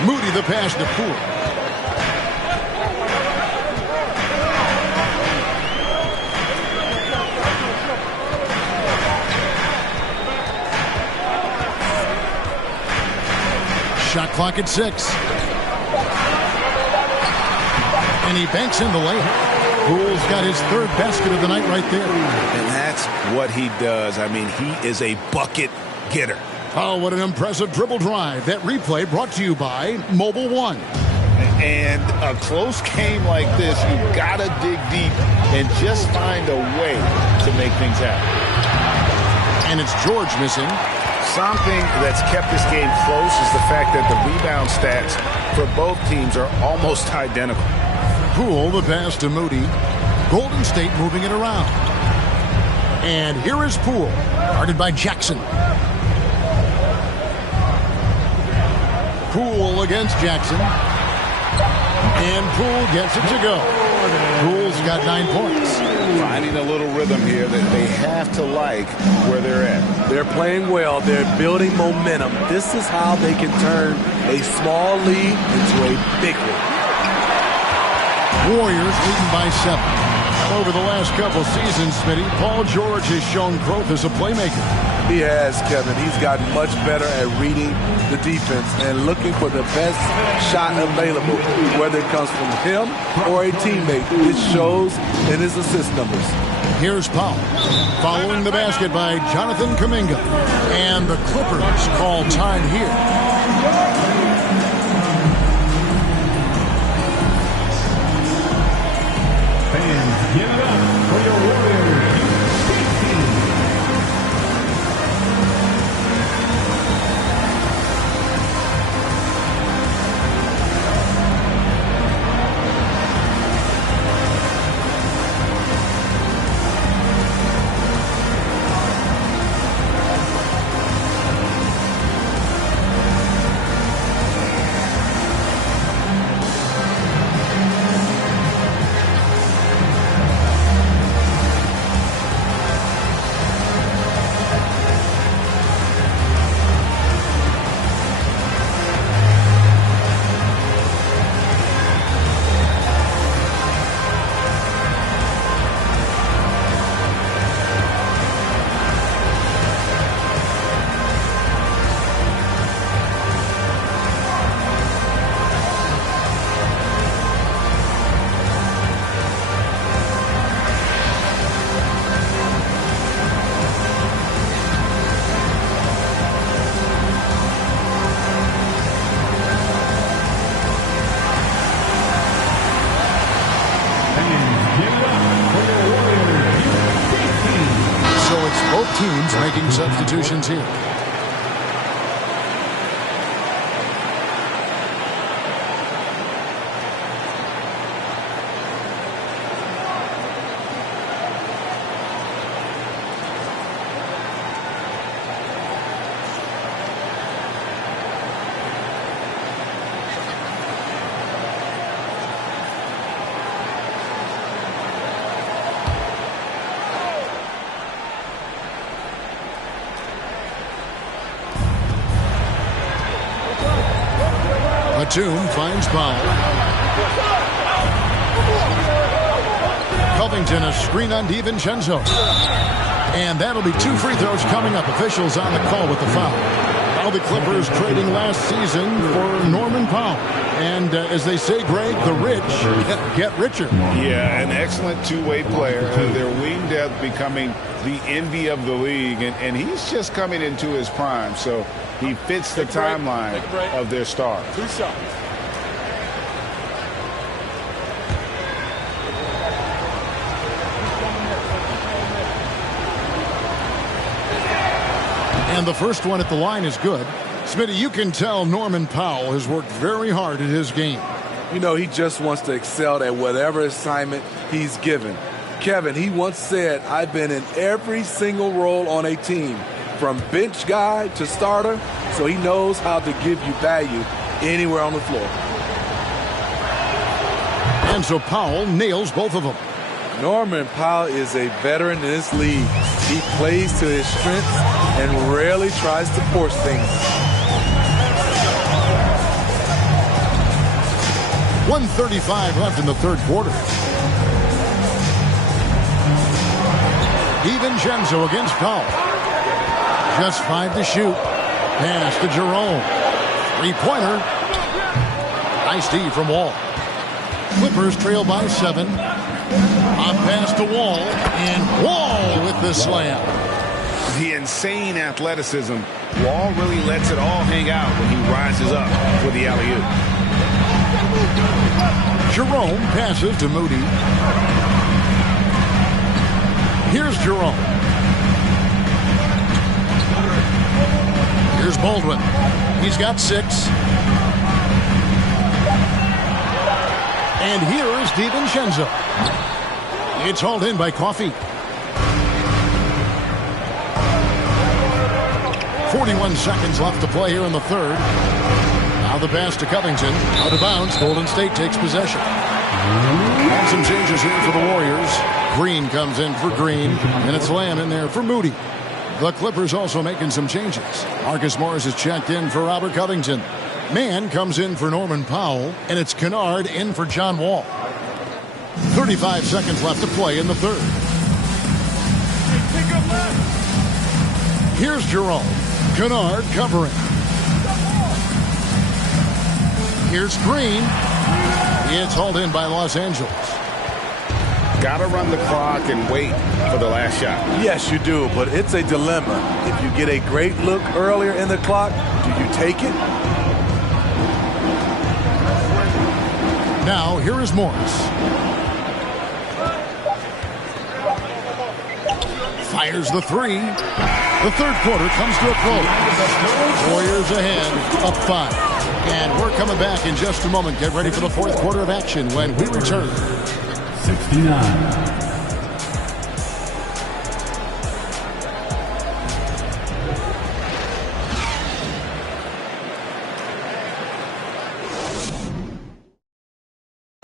Moody the pass to Poole. Shot clock at 6. And he banks in the layup. Poole's got his third basket of the night right there. And that's what he does. I mean, he is a bucket getter. Oh, what an impressive dribble drive. That replay brought to you by Mobile One. And a close game like this, you've got to dig deep and just find a way to make things happen. And it's George missing. Something that's kept this game close is the fact that the rebound stats for both teams are almost identical. Poole, the pass to Moody. Golden State moving it around. And here is Poole, guarded by Jackson. Poole against Jackson. And Poole gets it to go. Poole's got 9 points. Finding a little rhythm here that they have to like where they're at. They're playing well. They're building momentum. This is how they can turn a small lead into a big one. Warriors leading by 7. Over the last couple seasons, Smitty, Paul George has shown growth as a playmaker. He has, Kevin. He's gotten much better at reading the defense and looking for the best shot available, whether it comes from him or a teammate. It shows in his assist numbers. Here's Powell, following the basket by Jonathan Kuminga. And the Clippers call time here. Fans, give it up for your Warriors. both teams making substitutions here. Batum finds Powell. Covington, a screen on DiVincenzo. And that'll be 2 free throws coming up. Officials on the call with the foul. Now the Clippers trading last season for Norman Powell. And as they say, Greg, the rich get richer. Yeah, an excellent two-way player. Their wing depth becoming the envy of the league. And he's just coming into his prime. So he fits the timeline of their star. 2 shots. And the first one at the line is good. Smitty, you can tell Norman Powell has worked very hard at his game. You know, he just wants to excel at whatever assignment he's given. Kevin, he once said, I've been in every single role on a team, from bench guy to starter, so he knows how to give you value anywhere on the floor. And so Powell nails both of them. Norman Powell is a veteran in this league. He plays to his strengths and rarely tries to force things. 1:35 left in the third quarter. DiVincenzo against Powell. Just 5 to shoot. Pass to Jerome. 3-pointer. Nice D from Wall. Clippers trail by 7. On pass to Wall. And Wall with the slam. The insane athleticism. Wall really lets it all hang out when he rises up with the alley-oop. Jerome passes to Moody. Here's Jerome. Here's Baldwin. He's got 6. And here is DiVincenzo. It's hauled in by Coffey. 41 seconds left to play here in the third. Now the pass to Covington. Out of bounds. Golden State takes possession. And some changes here for the Warriors. Green comes in for Green. And it's Lamb in there for Moody. The Clippers also making some changes. Marcus Morris is checked in for Robert Covington. Mann comes in for Norman Powell. And it's Kennard in for John Wall. 35 seconds left to play in the third. Here's Jerome. Kennard covering. Here's Green. It's hauled in by Los Angeles. Got to run the clock and wait for the last shot. Yes, you do, but it's a dilemma. If you get a great look earlier in the clock, do you take it? Now, here is Morris. Fires the 3. The third quarter comes to a close. Warriors ahead, up 5. And we're coming back in just a moment. Get ready for the fourth quarter of action when we return. 69.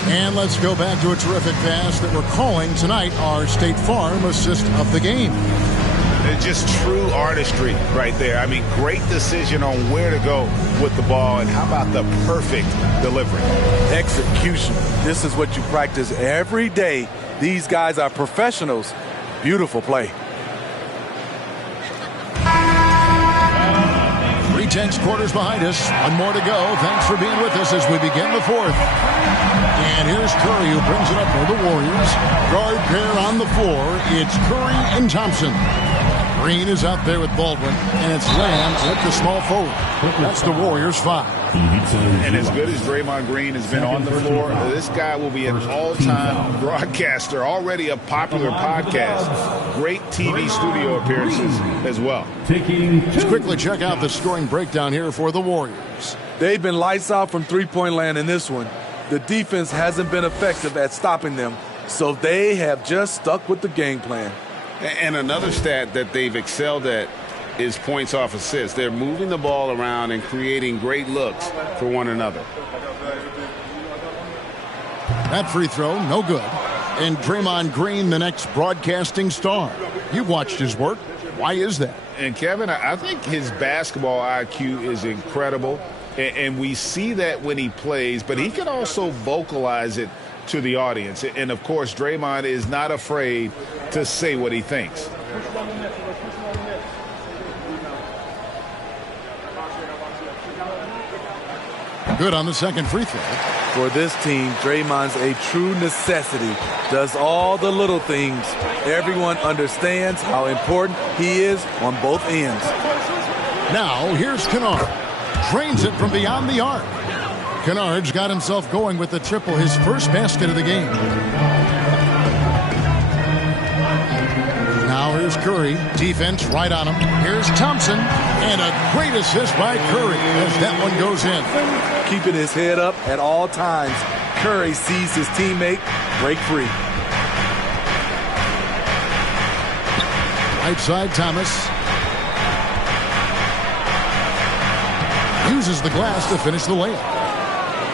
And let's go back to a terrific pass that we're calling tonight our State Farm assist of the game. It's just true artistry right there. I mean, great decision on where to go with the ball, and how about the perfect delivery? Execution. This is what you practice every day. These guys are professionals. Beautiful play. 3 quarters behind us. One more to go. Thanks for being with us as we begin the fourth. And here's Curry who brings it up for the Warriors. Guard pair on the floor. It's Curry and Thompson. Green is out there with Baldwin, and it's Lamb at the small forward. That's the Warriors 5. And as good as Draymond Green has been on the floor, this guy will be an all-time broadcaster, already a popular podcast. Great TV studio appearances as well. Let's quickly check out the scoring breakdown here for the Warriors. They've been lights out from three-point land in this one. The defense hasn't been effective at stopping them, so they have just stuck with the game plan. And another stat that they've excelled at is points off assists. They're moving the ball around and creating great looks for one another. That free throw, no good. And Draymond Green, the next broadcasting star. You've watched his work. Why is that? And Kevin, I think his basketball IQ is incredible. And we see that when he plays, but he can also vocalize it to the audience. And, of course, Draymond is not afraid to say what he thinks. Good on the second free throw. For this team, Draymond's a true necessity. Does all the little things. Everyone understands how important he is on both ends. Now, here's Kennard. Drains it from beyond the arc. Kennard's got himself going with the triple, his first basket of the game. Now here's Curry. Defense right on him. Here's Thompson. And a great assist by Curry as that one goes in. Keeping his head up at all times. Curry sees his teammate break free. Right side, Thomas. Uses the glass to finish the layup.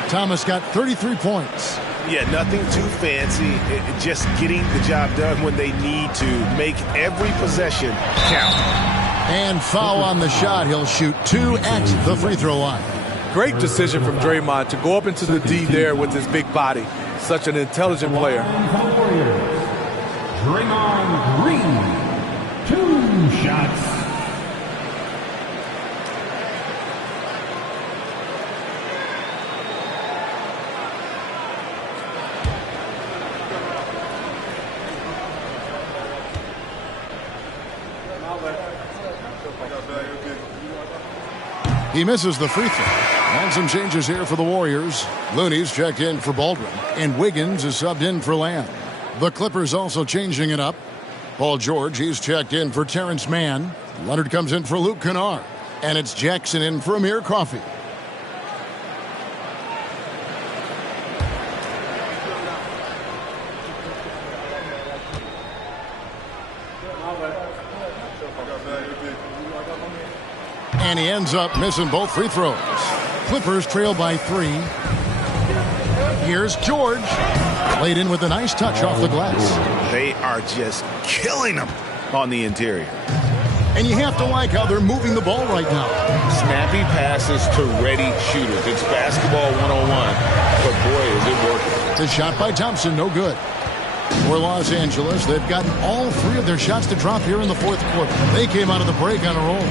Thomas got 33 points. Yeah, nothing too fancy. Just getting the job done when they need to. Make every possession count. And foul on the shot. He'll shoot 2 at the free throw line. Great decision from Draymond to go up into the D there with his big body. Such an intelligent player. Draymond Green, 2 shots. He misses the free throw. And some changes here for the Warriors. Looney's checked in for Baldwin, and Wiggins is subbed in for Lamb. The Clippers also changing it up. Paul George, he's checked in for Terrence Mann. Leonard comes in for Luke Kennard. And it's Jackson in for Amir Coffey. And he ends up missing both free throws. Clippers trail by 3. Here's George. Laid in with a nice touch off the glass. They are just killing them on the interior. And you have to like how they're moving the ball right now. Snappy passes to ready shooters. It's basketball 101. But boy, is it working. The shot by Thompson, no good. For Los Angeles, they've gotten all 3 of their shots to drop here in the fourth quarter. They came out of the break on a roll.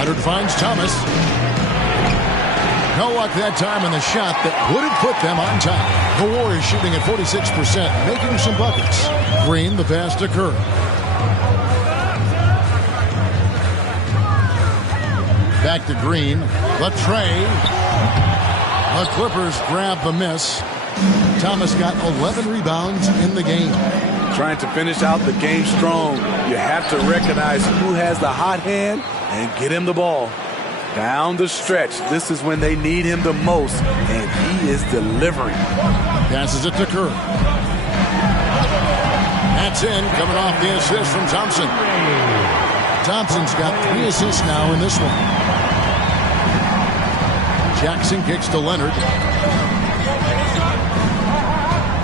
Leonard finds Thomas. No luck that time on the shot that would have put them on top. The Warriors shooting at 46%, making some buckets. Green, the pass to Curry. Back to Green. Latrey. The Clippers grab the miss. Thomas got 11 rebounds in the game. Trying to finish out the game strong. You have to recognize who has the hot hand and get him the ball. Down the stretch, this is when they need him the most, and he is delivering. Passes it to Curry. That's in, coming off the assist from Thompson. Thompson's got 3 assists now in this one. Jackson kicks to Leonard.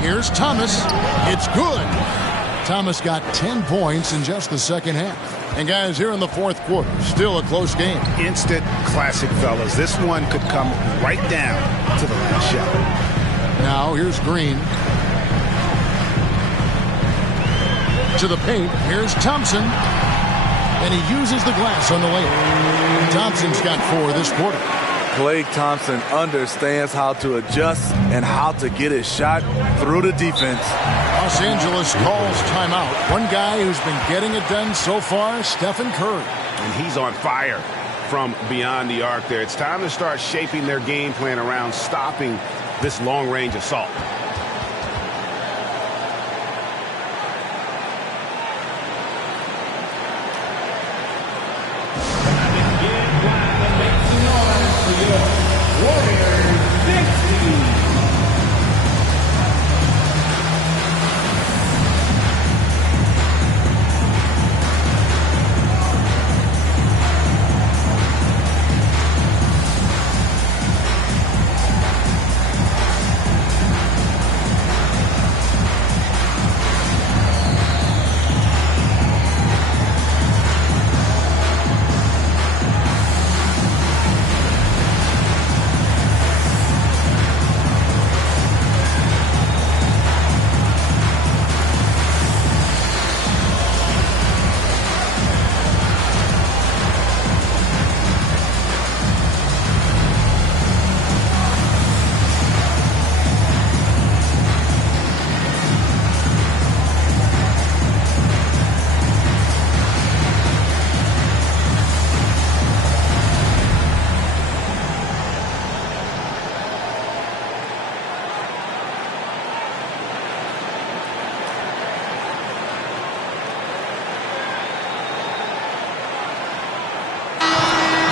Here's Thomas. It's good. Thomas got 10 points in just the second half. And guys, here in the fourth quarter, still a close game. Instant classic, fellas. This one could come right down to the last shot. Now here's Green. To the paint. Here's Thompson. And he uses the glass on the layup. Thompson's got 4 this quarter. Klay Thompson understands how to adjust and how to get his shot through the defense. Los Angeles calls timeout. One guy who's been getting it done so far, Stephen Curry. And he's on fire from beyond the arc there. It's time to start shaping their game plan around stopping this long-range assault.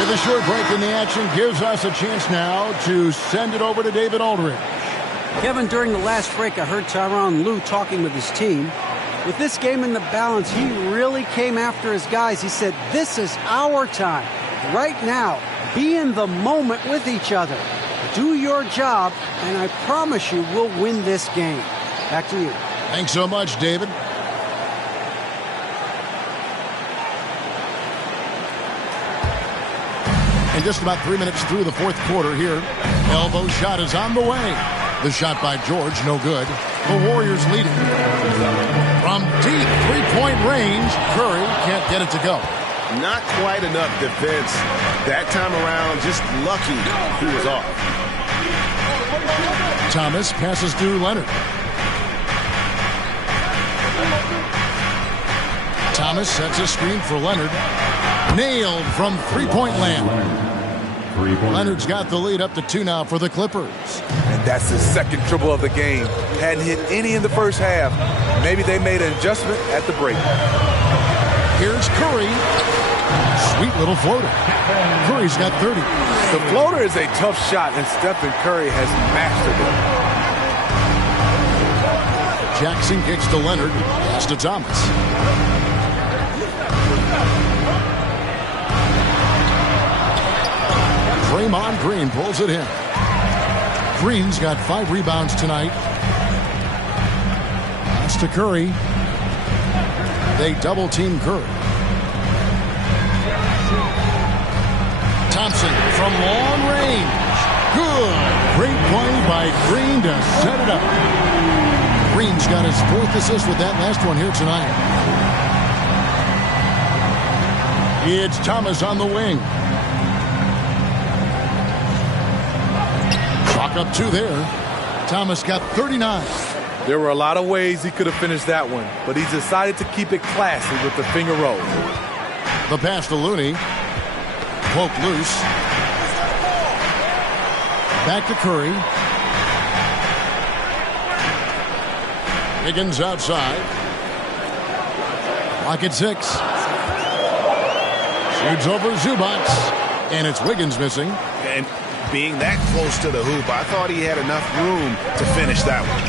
The short break in the action gives us a chance now to send it over to David Aldridge. Kevin, during the last break, I heard Tyronn Lue talking with his team. With this game in the balance, he really came after his guys. He said, this is our time. Right now, be in the moment with each other. Do your job, and I promise you we'll win this game. Back to you. Thanks so much, David. And just about 3 minutes through the fourth quarter here. Elbow shot is on the way. The shot by George, no good. The Warriors leading. From deep three-point range, Curry can't get it to go. Not quite enough defense that time around. Just lucky he was off. Thomas passes to Leonard. Thomas sets a screen for Leonard. Nailed from three-point land. Leonard's got the lead up to 2 now for the Clippers. And that's his second triple of the game. Hadn't hit any in the first half. Maybe they made an adjustment at the break. Here's Curry. Sweet little floater. Curry's got 30. The floater is a tough shot, and Stephen Curry has mastered it. Jackson kicks to Leonard. Pass to Thomas. Draymond Green pulls it in. Green's got 5 rebounds tonight. Pass to Curry. They double-team Curry. Thompson from long range. Good. Great play by Green to set it up. Green's got his 4th assist with that last one here tonight. It's Thomas on the wing. Chalk up 2 there. Thomas got 39. There were a lot of ways he could have finished that one, but he decided to keep it classy with the finger roll. The pass to Looney. Poked loose. Back to Curry. Higgins outside. Clock at 6. Shoots over Zubac. And it's Wiggins missing. And being that close to the hoop, I thought he had enough room to finish that one.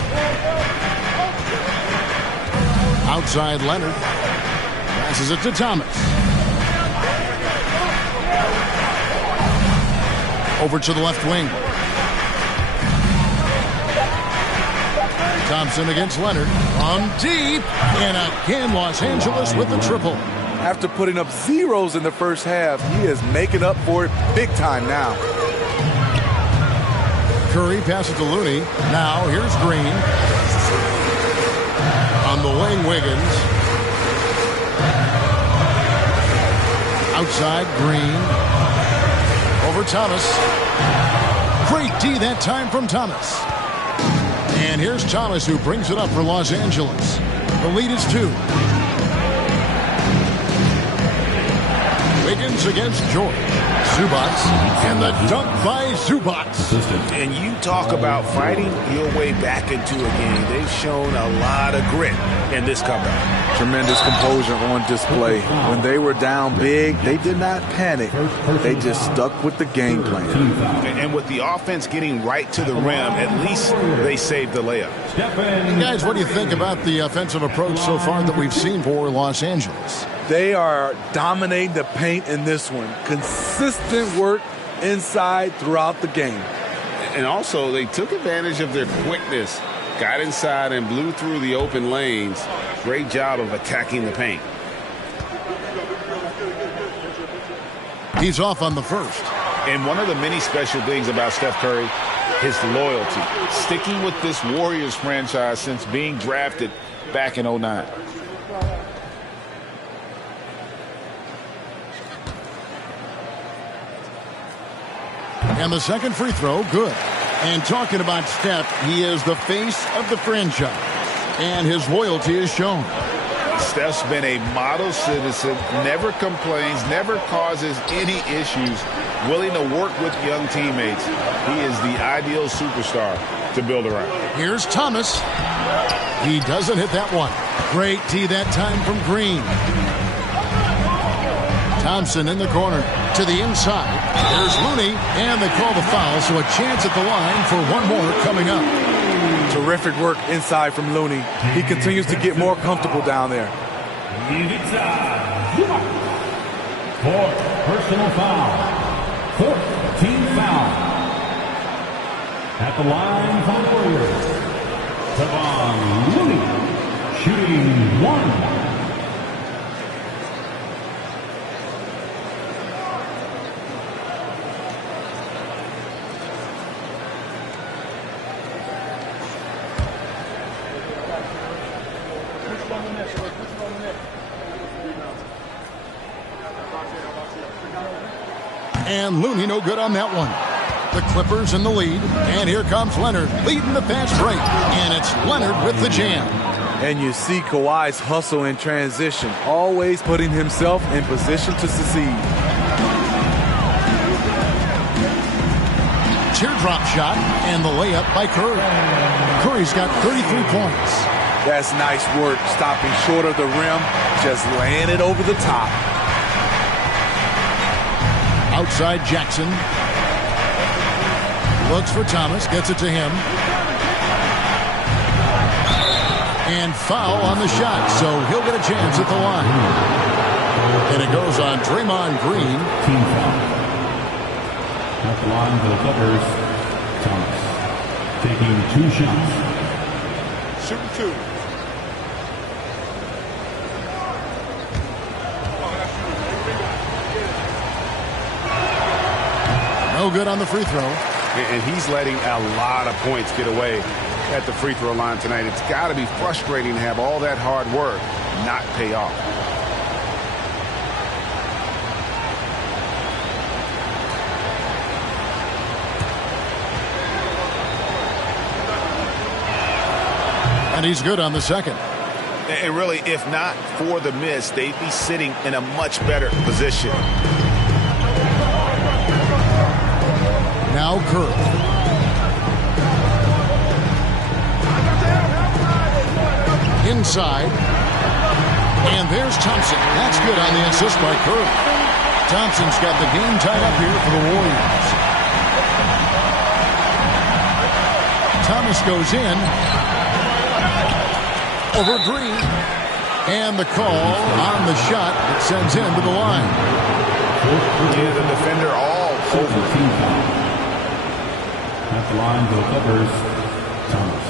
Outside Leonard. Passes it to Thomas. Over to the left wing. Thompson against Leonard. From deep. And again, Los Angeles with the triple. After putting up zeros in the first half, he is making up for it big time now. Curry passes to Looney. Now here's Green. On the wing, Wiggins. Outside, Green. Over Thomas. Great D that time from Thomas. And here's Thomas, who brings it up for Los Angeles. The lead is 2. Wiggins against George. Zubats, and the dunk by Zubats. And you talk about fighting your way back into a game. They've shown a lot of grit in this comeback. Tremendous composure on display. When they were down big, they did not panic. They just stuck with the game plan. And with the offense getting right to the rim, at least they saved the layup. Guys, what do you think about the offensive approach so far that we've seen for Los Angeles? They are dominating the paint in this one. Consistent work inside throughout the game. And also, they took advantage of their quickness, got inside and blew through the open lanes. Great job of attacking the paint. He's off on the first. And one of the many special things about Steph Curry, his loyalty. Sticking with this Warriors franchise since being drafted back in 09. And the second free throw, good. And talking about Steph, he is the face of the franchise. And his loyalty is shown. Steph's been a model citizen, never complains, never causes any issues, willing to work with young teammates. He is the ideal superstar to build around. Here's Thomas. He doesn't hit that one. Great tee that time from Green. Thompson in the corner to the inside. There's Looney, and they call the foul, so a chance at the line for one more coming up. Terrific work inside from Looney. He continues to get more comfortable down there. Fourth personal foul. Fourth team foul. At the line for the Warriors, Kevon Looney, shooting 1. And Looney no good on that one. The Clippers in the lead. And here comes Leonard leading the fast break. And it's Leonard with the jam. And you see Kawhi's hustle in transition, always putting himself in position to succeed. Teardrop shot and the layup by Curry. Curry's got 33 points. That's nice work, stopping short of the rim, just laying it over the top. Outside Jackson. Looks for Thomas, gets it to him. And foul on the shot, so he'll get a chance at the line. And it goes on Draymond Green. Team foul. At the line for the Clippers, Thomas taking 2 shots. Shooting 2. No good on the free throw. And he's letting a lot of points get away at the free throw line tonight. It's got to be frustrating to have all that hard work not pay off. And he's good on the second. And really, if not for the miss, they'd be sitting in a much better position. Now Curry. Inside. And there's Thompson. That's good on the assist by Curry. Thompson's got the game tied up here for the Warriors. Thomas goes in. Over Green. And the call on the shot that sends him to the line. Yeah, the defender all over. At the line for the Clippers, Thomas.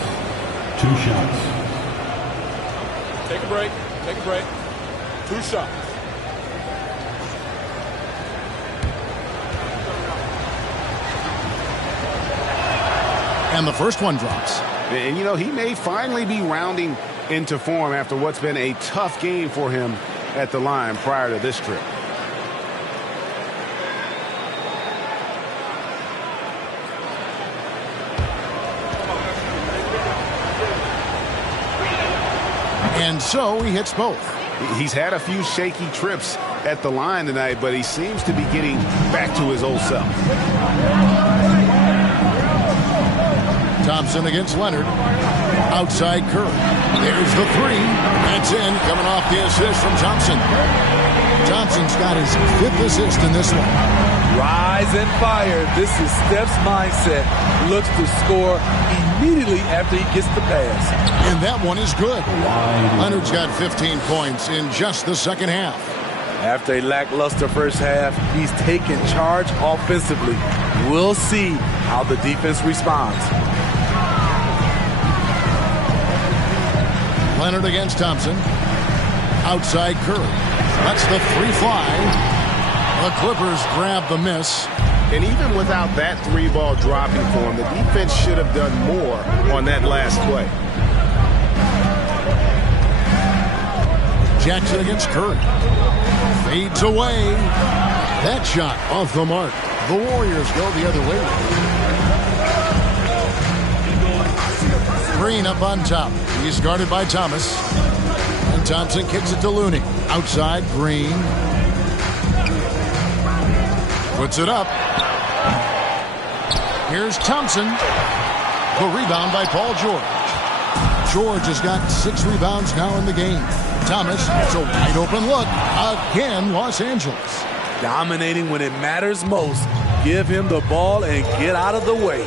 2 shots. Take a break. Take a break. 2 shots. And the first one drops. And, you know, he may finally be rounding into form after what's been a tough game for him at the line prior to this trip. And so he hits both. He's had a few shaky trips at the line tonight, but he seems to be getting back to his old self. Thompson against Leonard. Outside Curry. There's the three. That's in. Coming off the assist from Thompson. Thompson's got his 5th assist in this one. Rise and fire. This is Steph's mindset. Looks to score immediately after he gets the pass. And that one is good. Leonard's got 15 points in just the second half. After a lackluster first half, he's taken charge offensively. We'll see how the defense responds. Leonard against Thompson. Outside Curry. That's the three fly. The Clippers grab the miss. And even without that three ball dropping for him, the defense should have done more on that last play. Jackson against Curry. Fades away. That shot off the mark. The Warriors go the other way. Green up on top. He's guarded by Thomas. And Thompson kicks it to Looney. Outside Green. Puts it up. Here's Thompson. The rebound by Paul George. George has got 6 rebounds now in the game. Thomas, it's a wide open look. Again, Los Angeles. Dominating when it matters most. Give him the ball and get out of the way.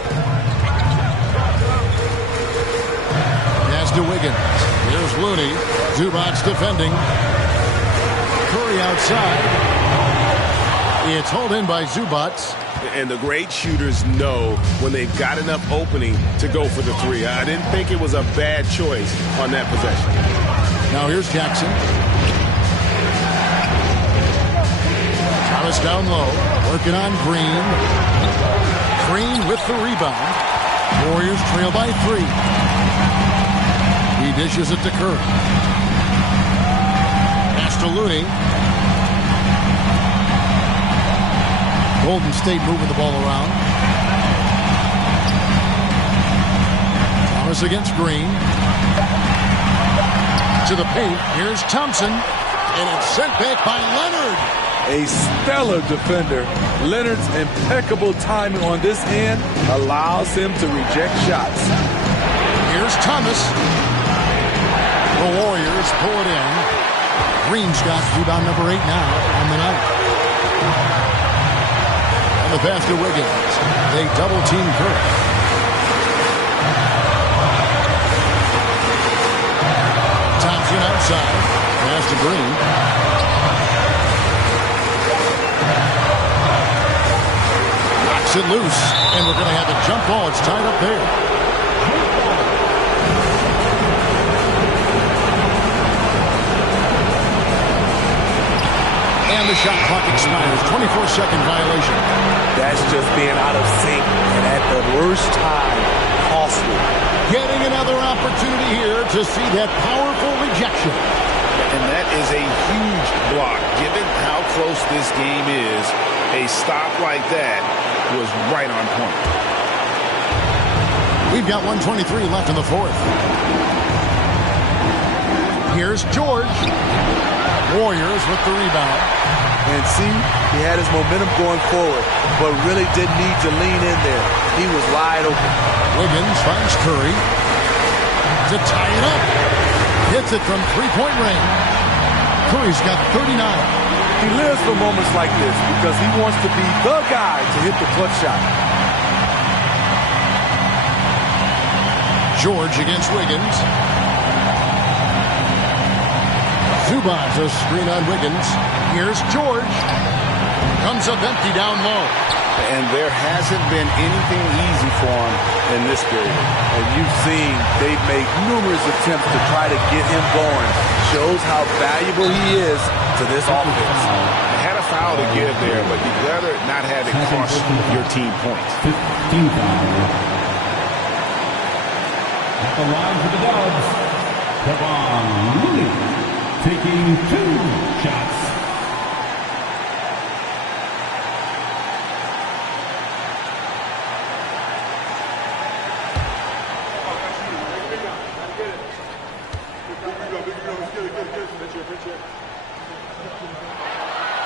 Pass to Wiggins. Here's Looney. Zubac defending. Curry outside. It's hauled in by Zubac. And the great shooters know when they've got enough opening to go for the three. I didn't think it was a bad choice on that possession. Now here's Jackson. Thomas down low. Working on Green. Green with the rebound. Warriors trail by 3. He dishes it to Curry. Pass to Looney. Golden State moving the ball around. Thomas against Green. To the paint. Here's Thompson. And it's sent back by Leonard. A stellar defender. Leonard's impeccable timing on this end allows him to reject shots. Here's Thomas. The Warriors pull it in. Green's got rebound number 8 now on the night. And the pass to Wiggins. They double team Curry. Thompson outside. Pass to Green. Knocks it loose. And we're going to have a jump ball. It's tied up there. And the shot clock expires. 24-second violation. That's just being out of sync and at the worst time, costly. Getting another opportunity here to see that powerful rejection. And that is a huge block. Given how close this game is, a stop like that was right on point. We've got 1:23 left in the 4th. Here's George. Warriors with the rebound. And see, he had his momentum going forward, but really didn't need to lean in there. He was wide open. Wiggins finds Curry to tie it up. Hits it from three-point range. Curry's got 39. He lives for moments like this because he wants to be the guy to hit the clutch shot. George against Wiggins. Zubac, a screen on Wiggins. Here's George. Comes up empty down low. And there hasn't been anything easy for him in this period. And you've seen they've made numerous attempts to try to get him going. Shows how valuable he is to this offense. Had a foul to give there, but you'd rather not have it cost your team points. 15 foul. At the line for the Dubs, Kevon Looney taking 2 shots.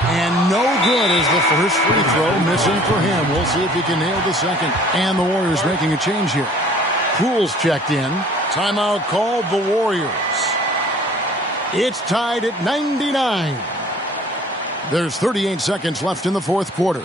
And no good as the first free throw missing for him. We'll see if he can nail the second. And the Warriors making a change here. Poole's checked in. Timeout called the Warriors. It's tied at 99. There's 38 seconds left in the fourth quarter.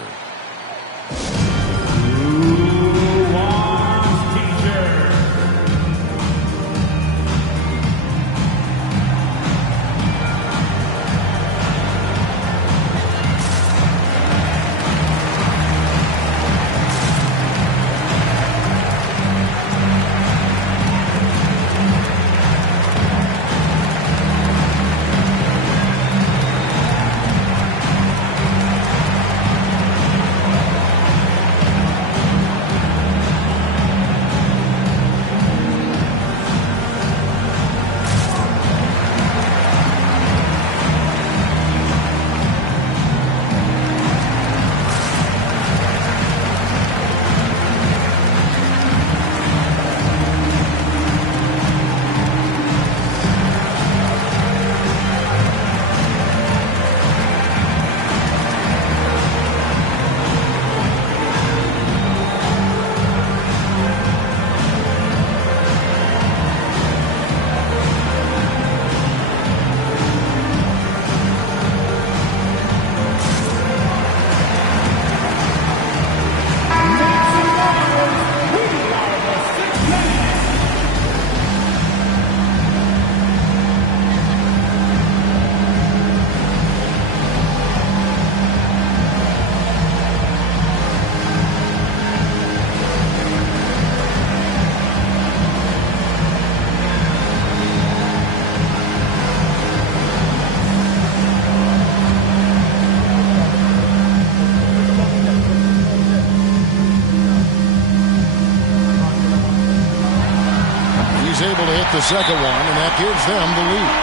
The second one, and that gives them the lead.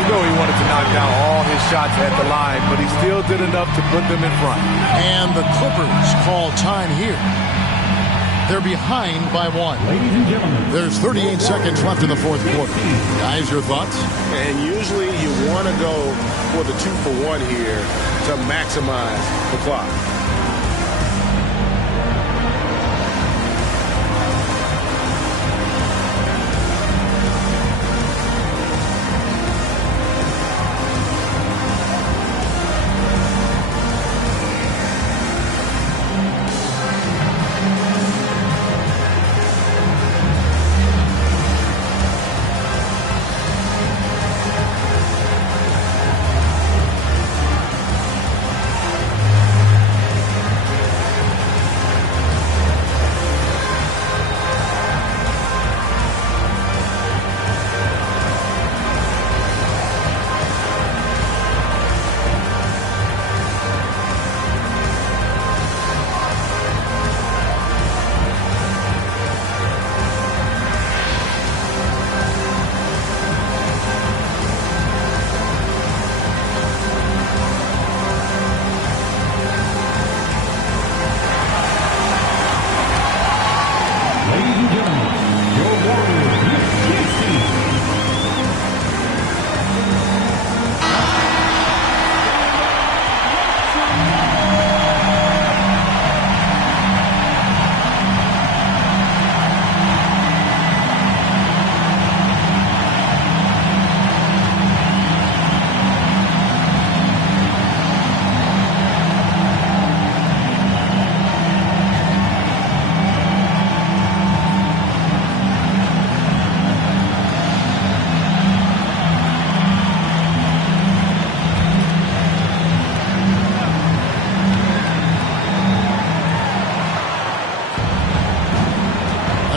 You know he wanted to knock down all his shots at the line, but he still did enough to put them in front. And the Clippers call time here. They're behind by one. Ladies and gentlemen, there's 38 seconds left in the fourth quarter. Guys, your thoughts? And usually you want to go for the 2-for-1 here to maximize the clock.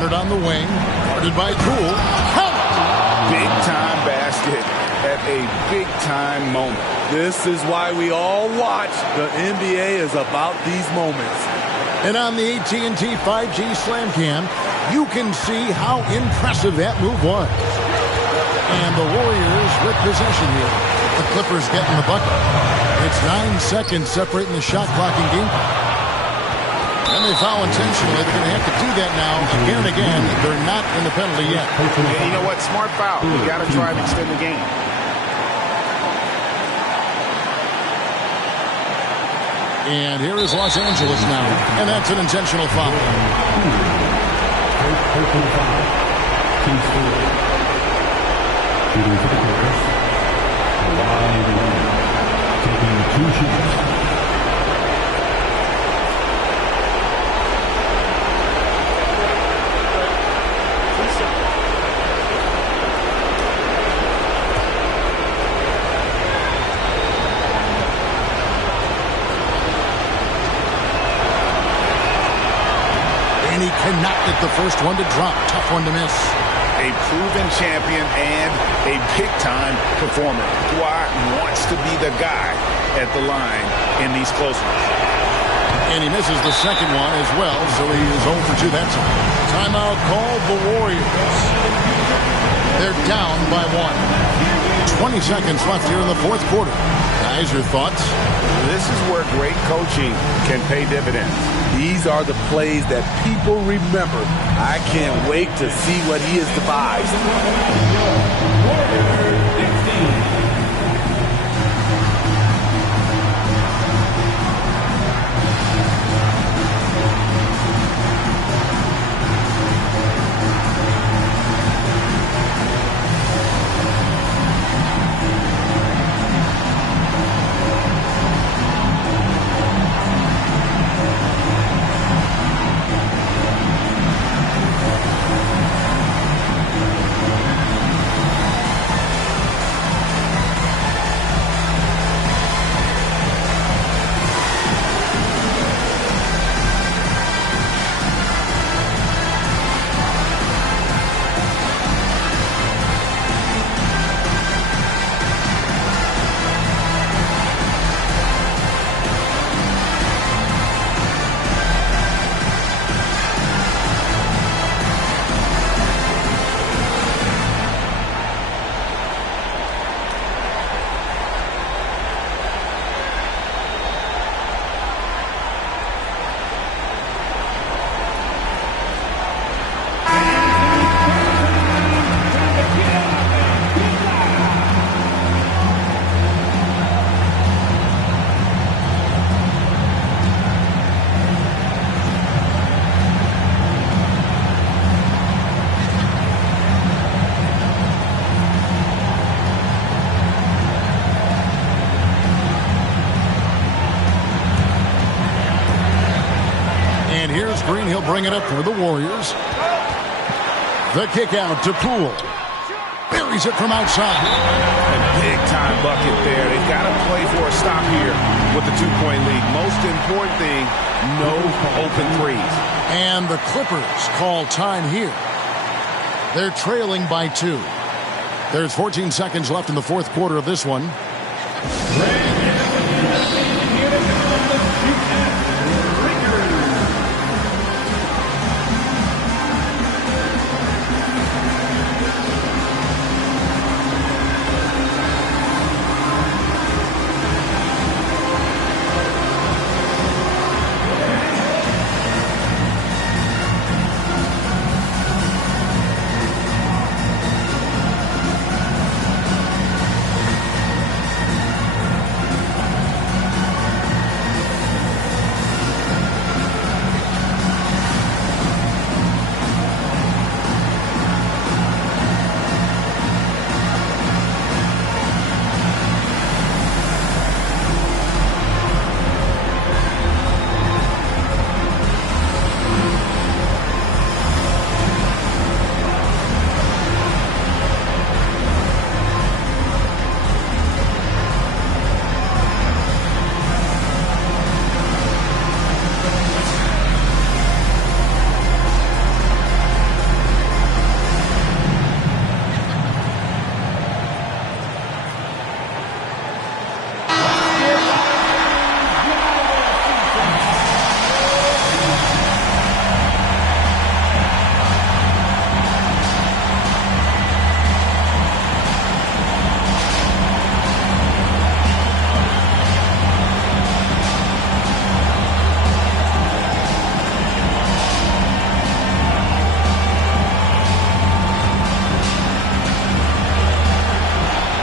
On the wing, guarded by Poole. Big time basket at a big time moment. This is why we all watch. The NBA is about these moments. And on the AT&T 5G Slam Cam, you can see how impressive that move was. And the Warriors with possession here. The Clippers getting the bucket. It's 9 seconds separating the shot clock and game clock. And they foul intentionally. They're going to have to do that now again and again. They're not in the penalty yet. Yeah, you know what? Smart foul. You got to try and extend the game. And here is Los Angeles now. And that's an intentional foul. Personal foul. Team score. Shooting for the Clippers. Wide open. Taking 2 shots. And he cannot get the first one to drop. Tough one to miss. A proven champion and a big-time performer. Kawhi wants to be the guy at the line in these close ones. And he misses the second one as well, so he is 0 for 2 that time. Timeout called the Warriors. They're down by 1. 20 seconds left here in the fourth quarter. Guys, your thoughts? This is where great coaching can pay dividends. These are the plays that people remember. I can't wait to see what he has devised. Green, he'll bring it up for the Warriors. The kick out to Poole. Buries it from outside. A big-time bucket there. They've got to play for a stop here with the 2-point lead. Most important thing, no open threes. And the Clippers call time here. They're trailing by 2. There's 14 seconds left in the fourth quarter of this one.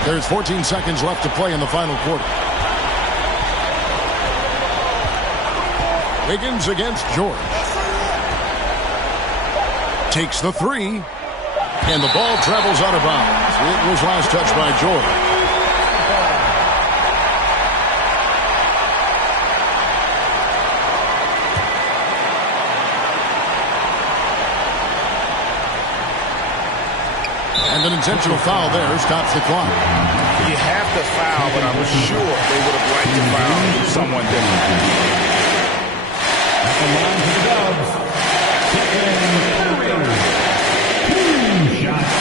There's 14 seconds left to play in the final quarter. Wiggins against George. Takes the three. And the ball travels out of bounds. It was last touched by George. And an intentional foul there stops the clock. You have to foul, but I'm sure they would have liked to foul someone different. At the line for the Dubs, Stephen Curry. 2 shots.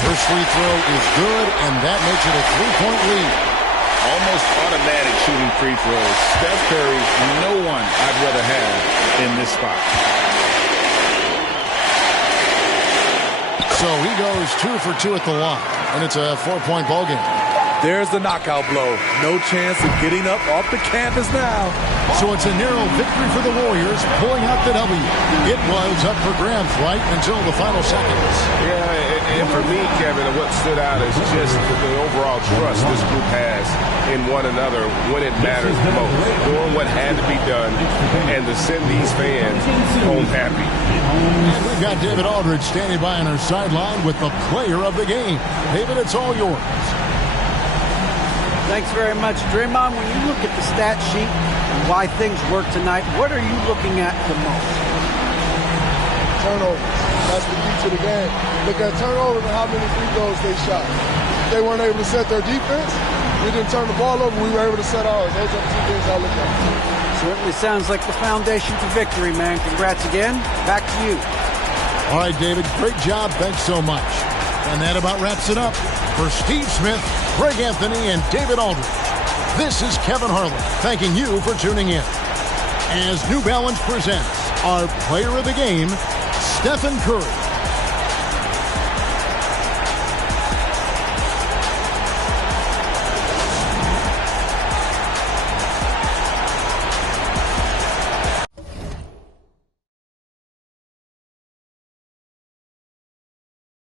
First free throw is good, and that makes it a 3-point lead. Almost automatic shooting free throws. Steph Curry, no one I'd rather have in this spot. So he goes 2 for 2 at the line, and it's a 4-point ball game. There's the knockout blow. No chance of getting up off the canvas now. So it's a narrow victory for the Warriors, pulling out the W. It was up for grabs right until the final seconds. Yeah, and for me, Kevin, what stood out is just the overall trust this group has in one another when it matters the most. Doing what had to be done and to send these fans home happy. And we've got David Aldridge standing by on our sideline with the player of the game. David, it's all yours. Thanks very much, Draymond. When you look at the stat sheet and why things work tonight, what are you looking at the most? Turnovers. That's the key to the game. Look at turnovers and how many free throws they shot. They weren't able to set their defense. We didn't turn the ball over. We were able to set ours. Those are the two things I look at. Certainly sounds like the foundation for victory, man. Congrats again. Back to you. All right, David. Great job. Thanks so much. And that about wraps it up. For Steve Smith, Greg Anthony, and David Aldridge, this is Kevin Harlan thanking you for tuning in. As New Balance presents our player of the game, Stephen Curry.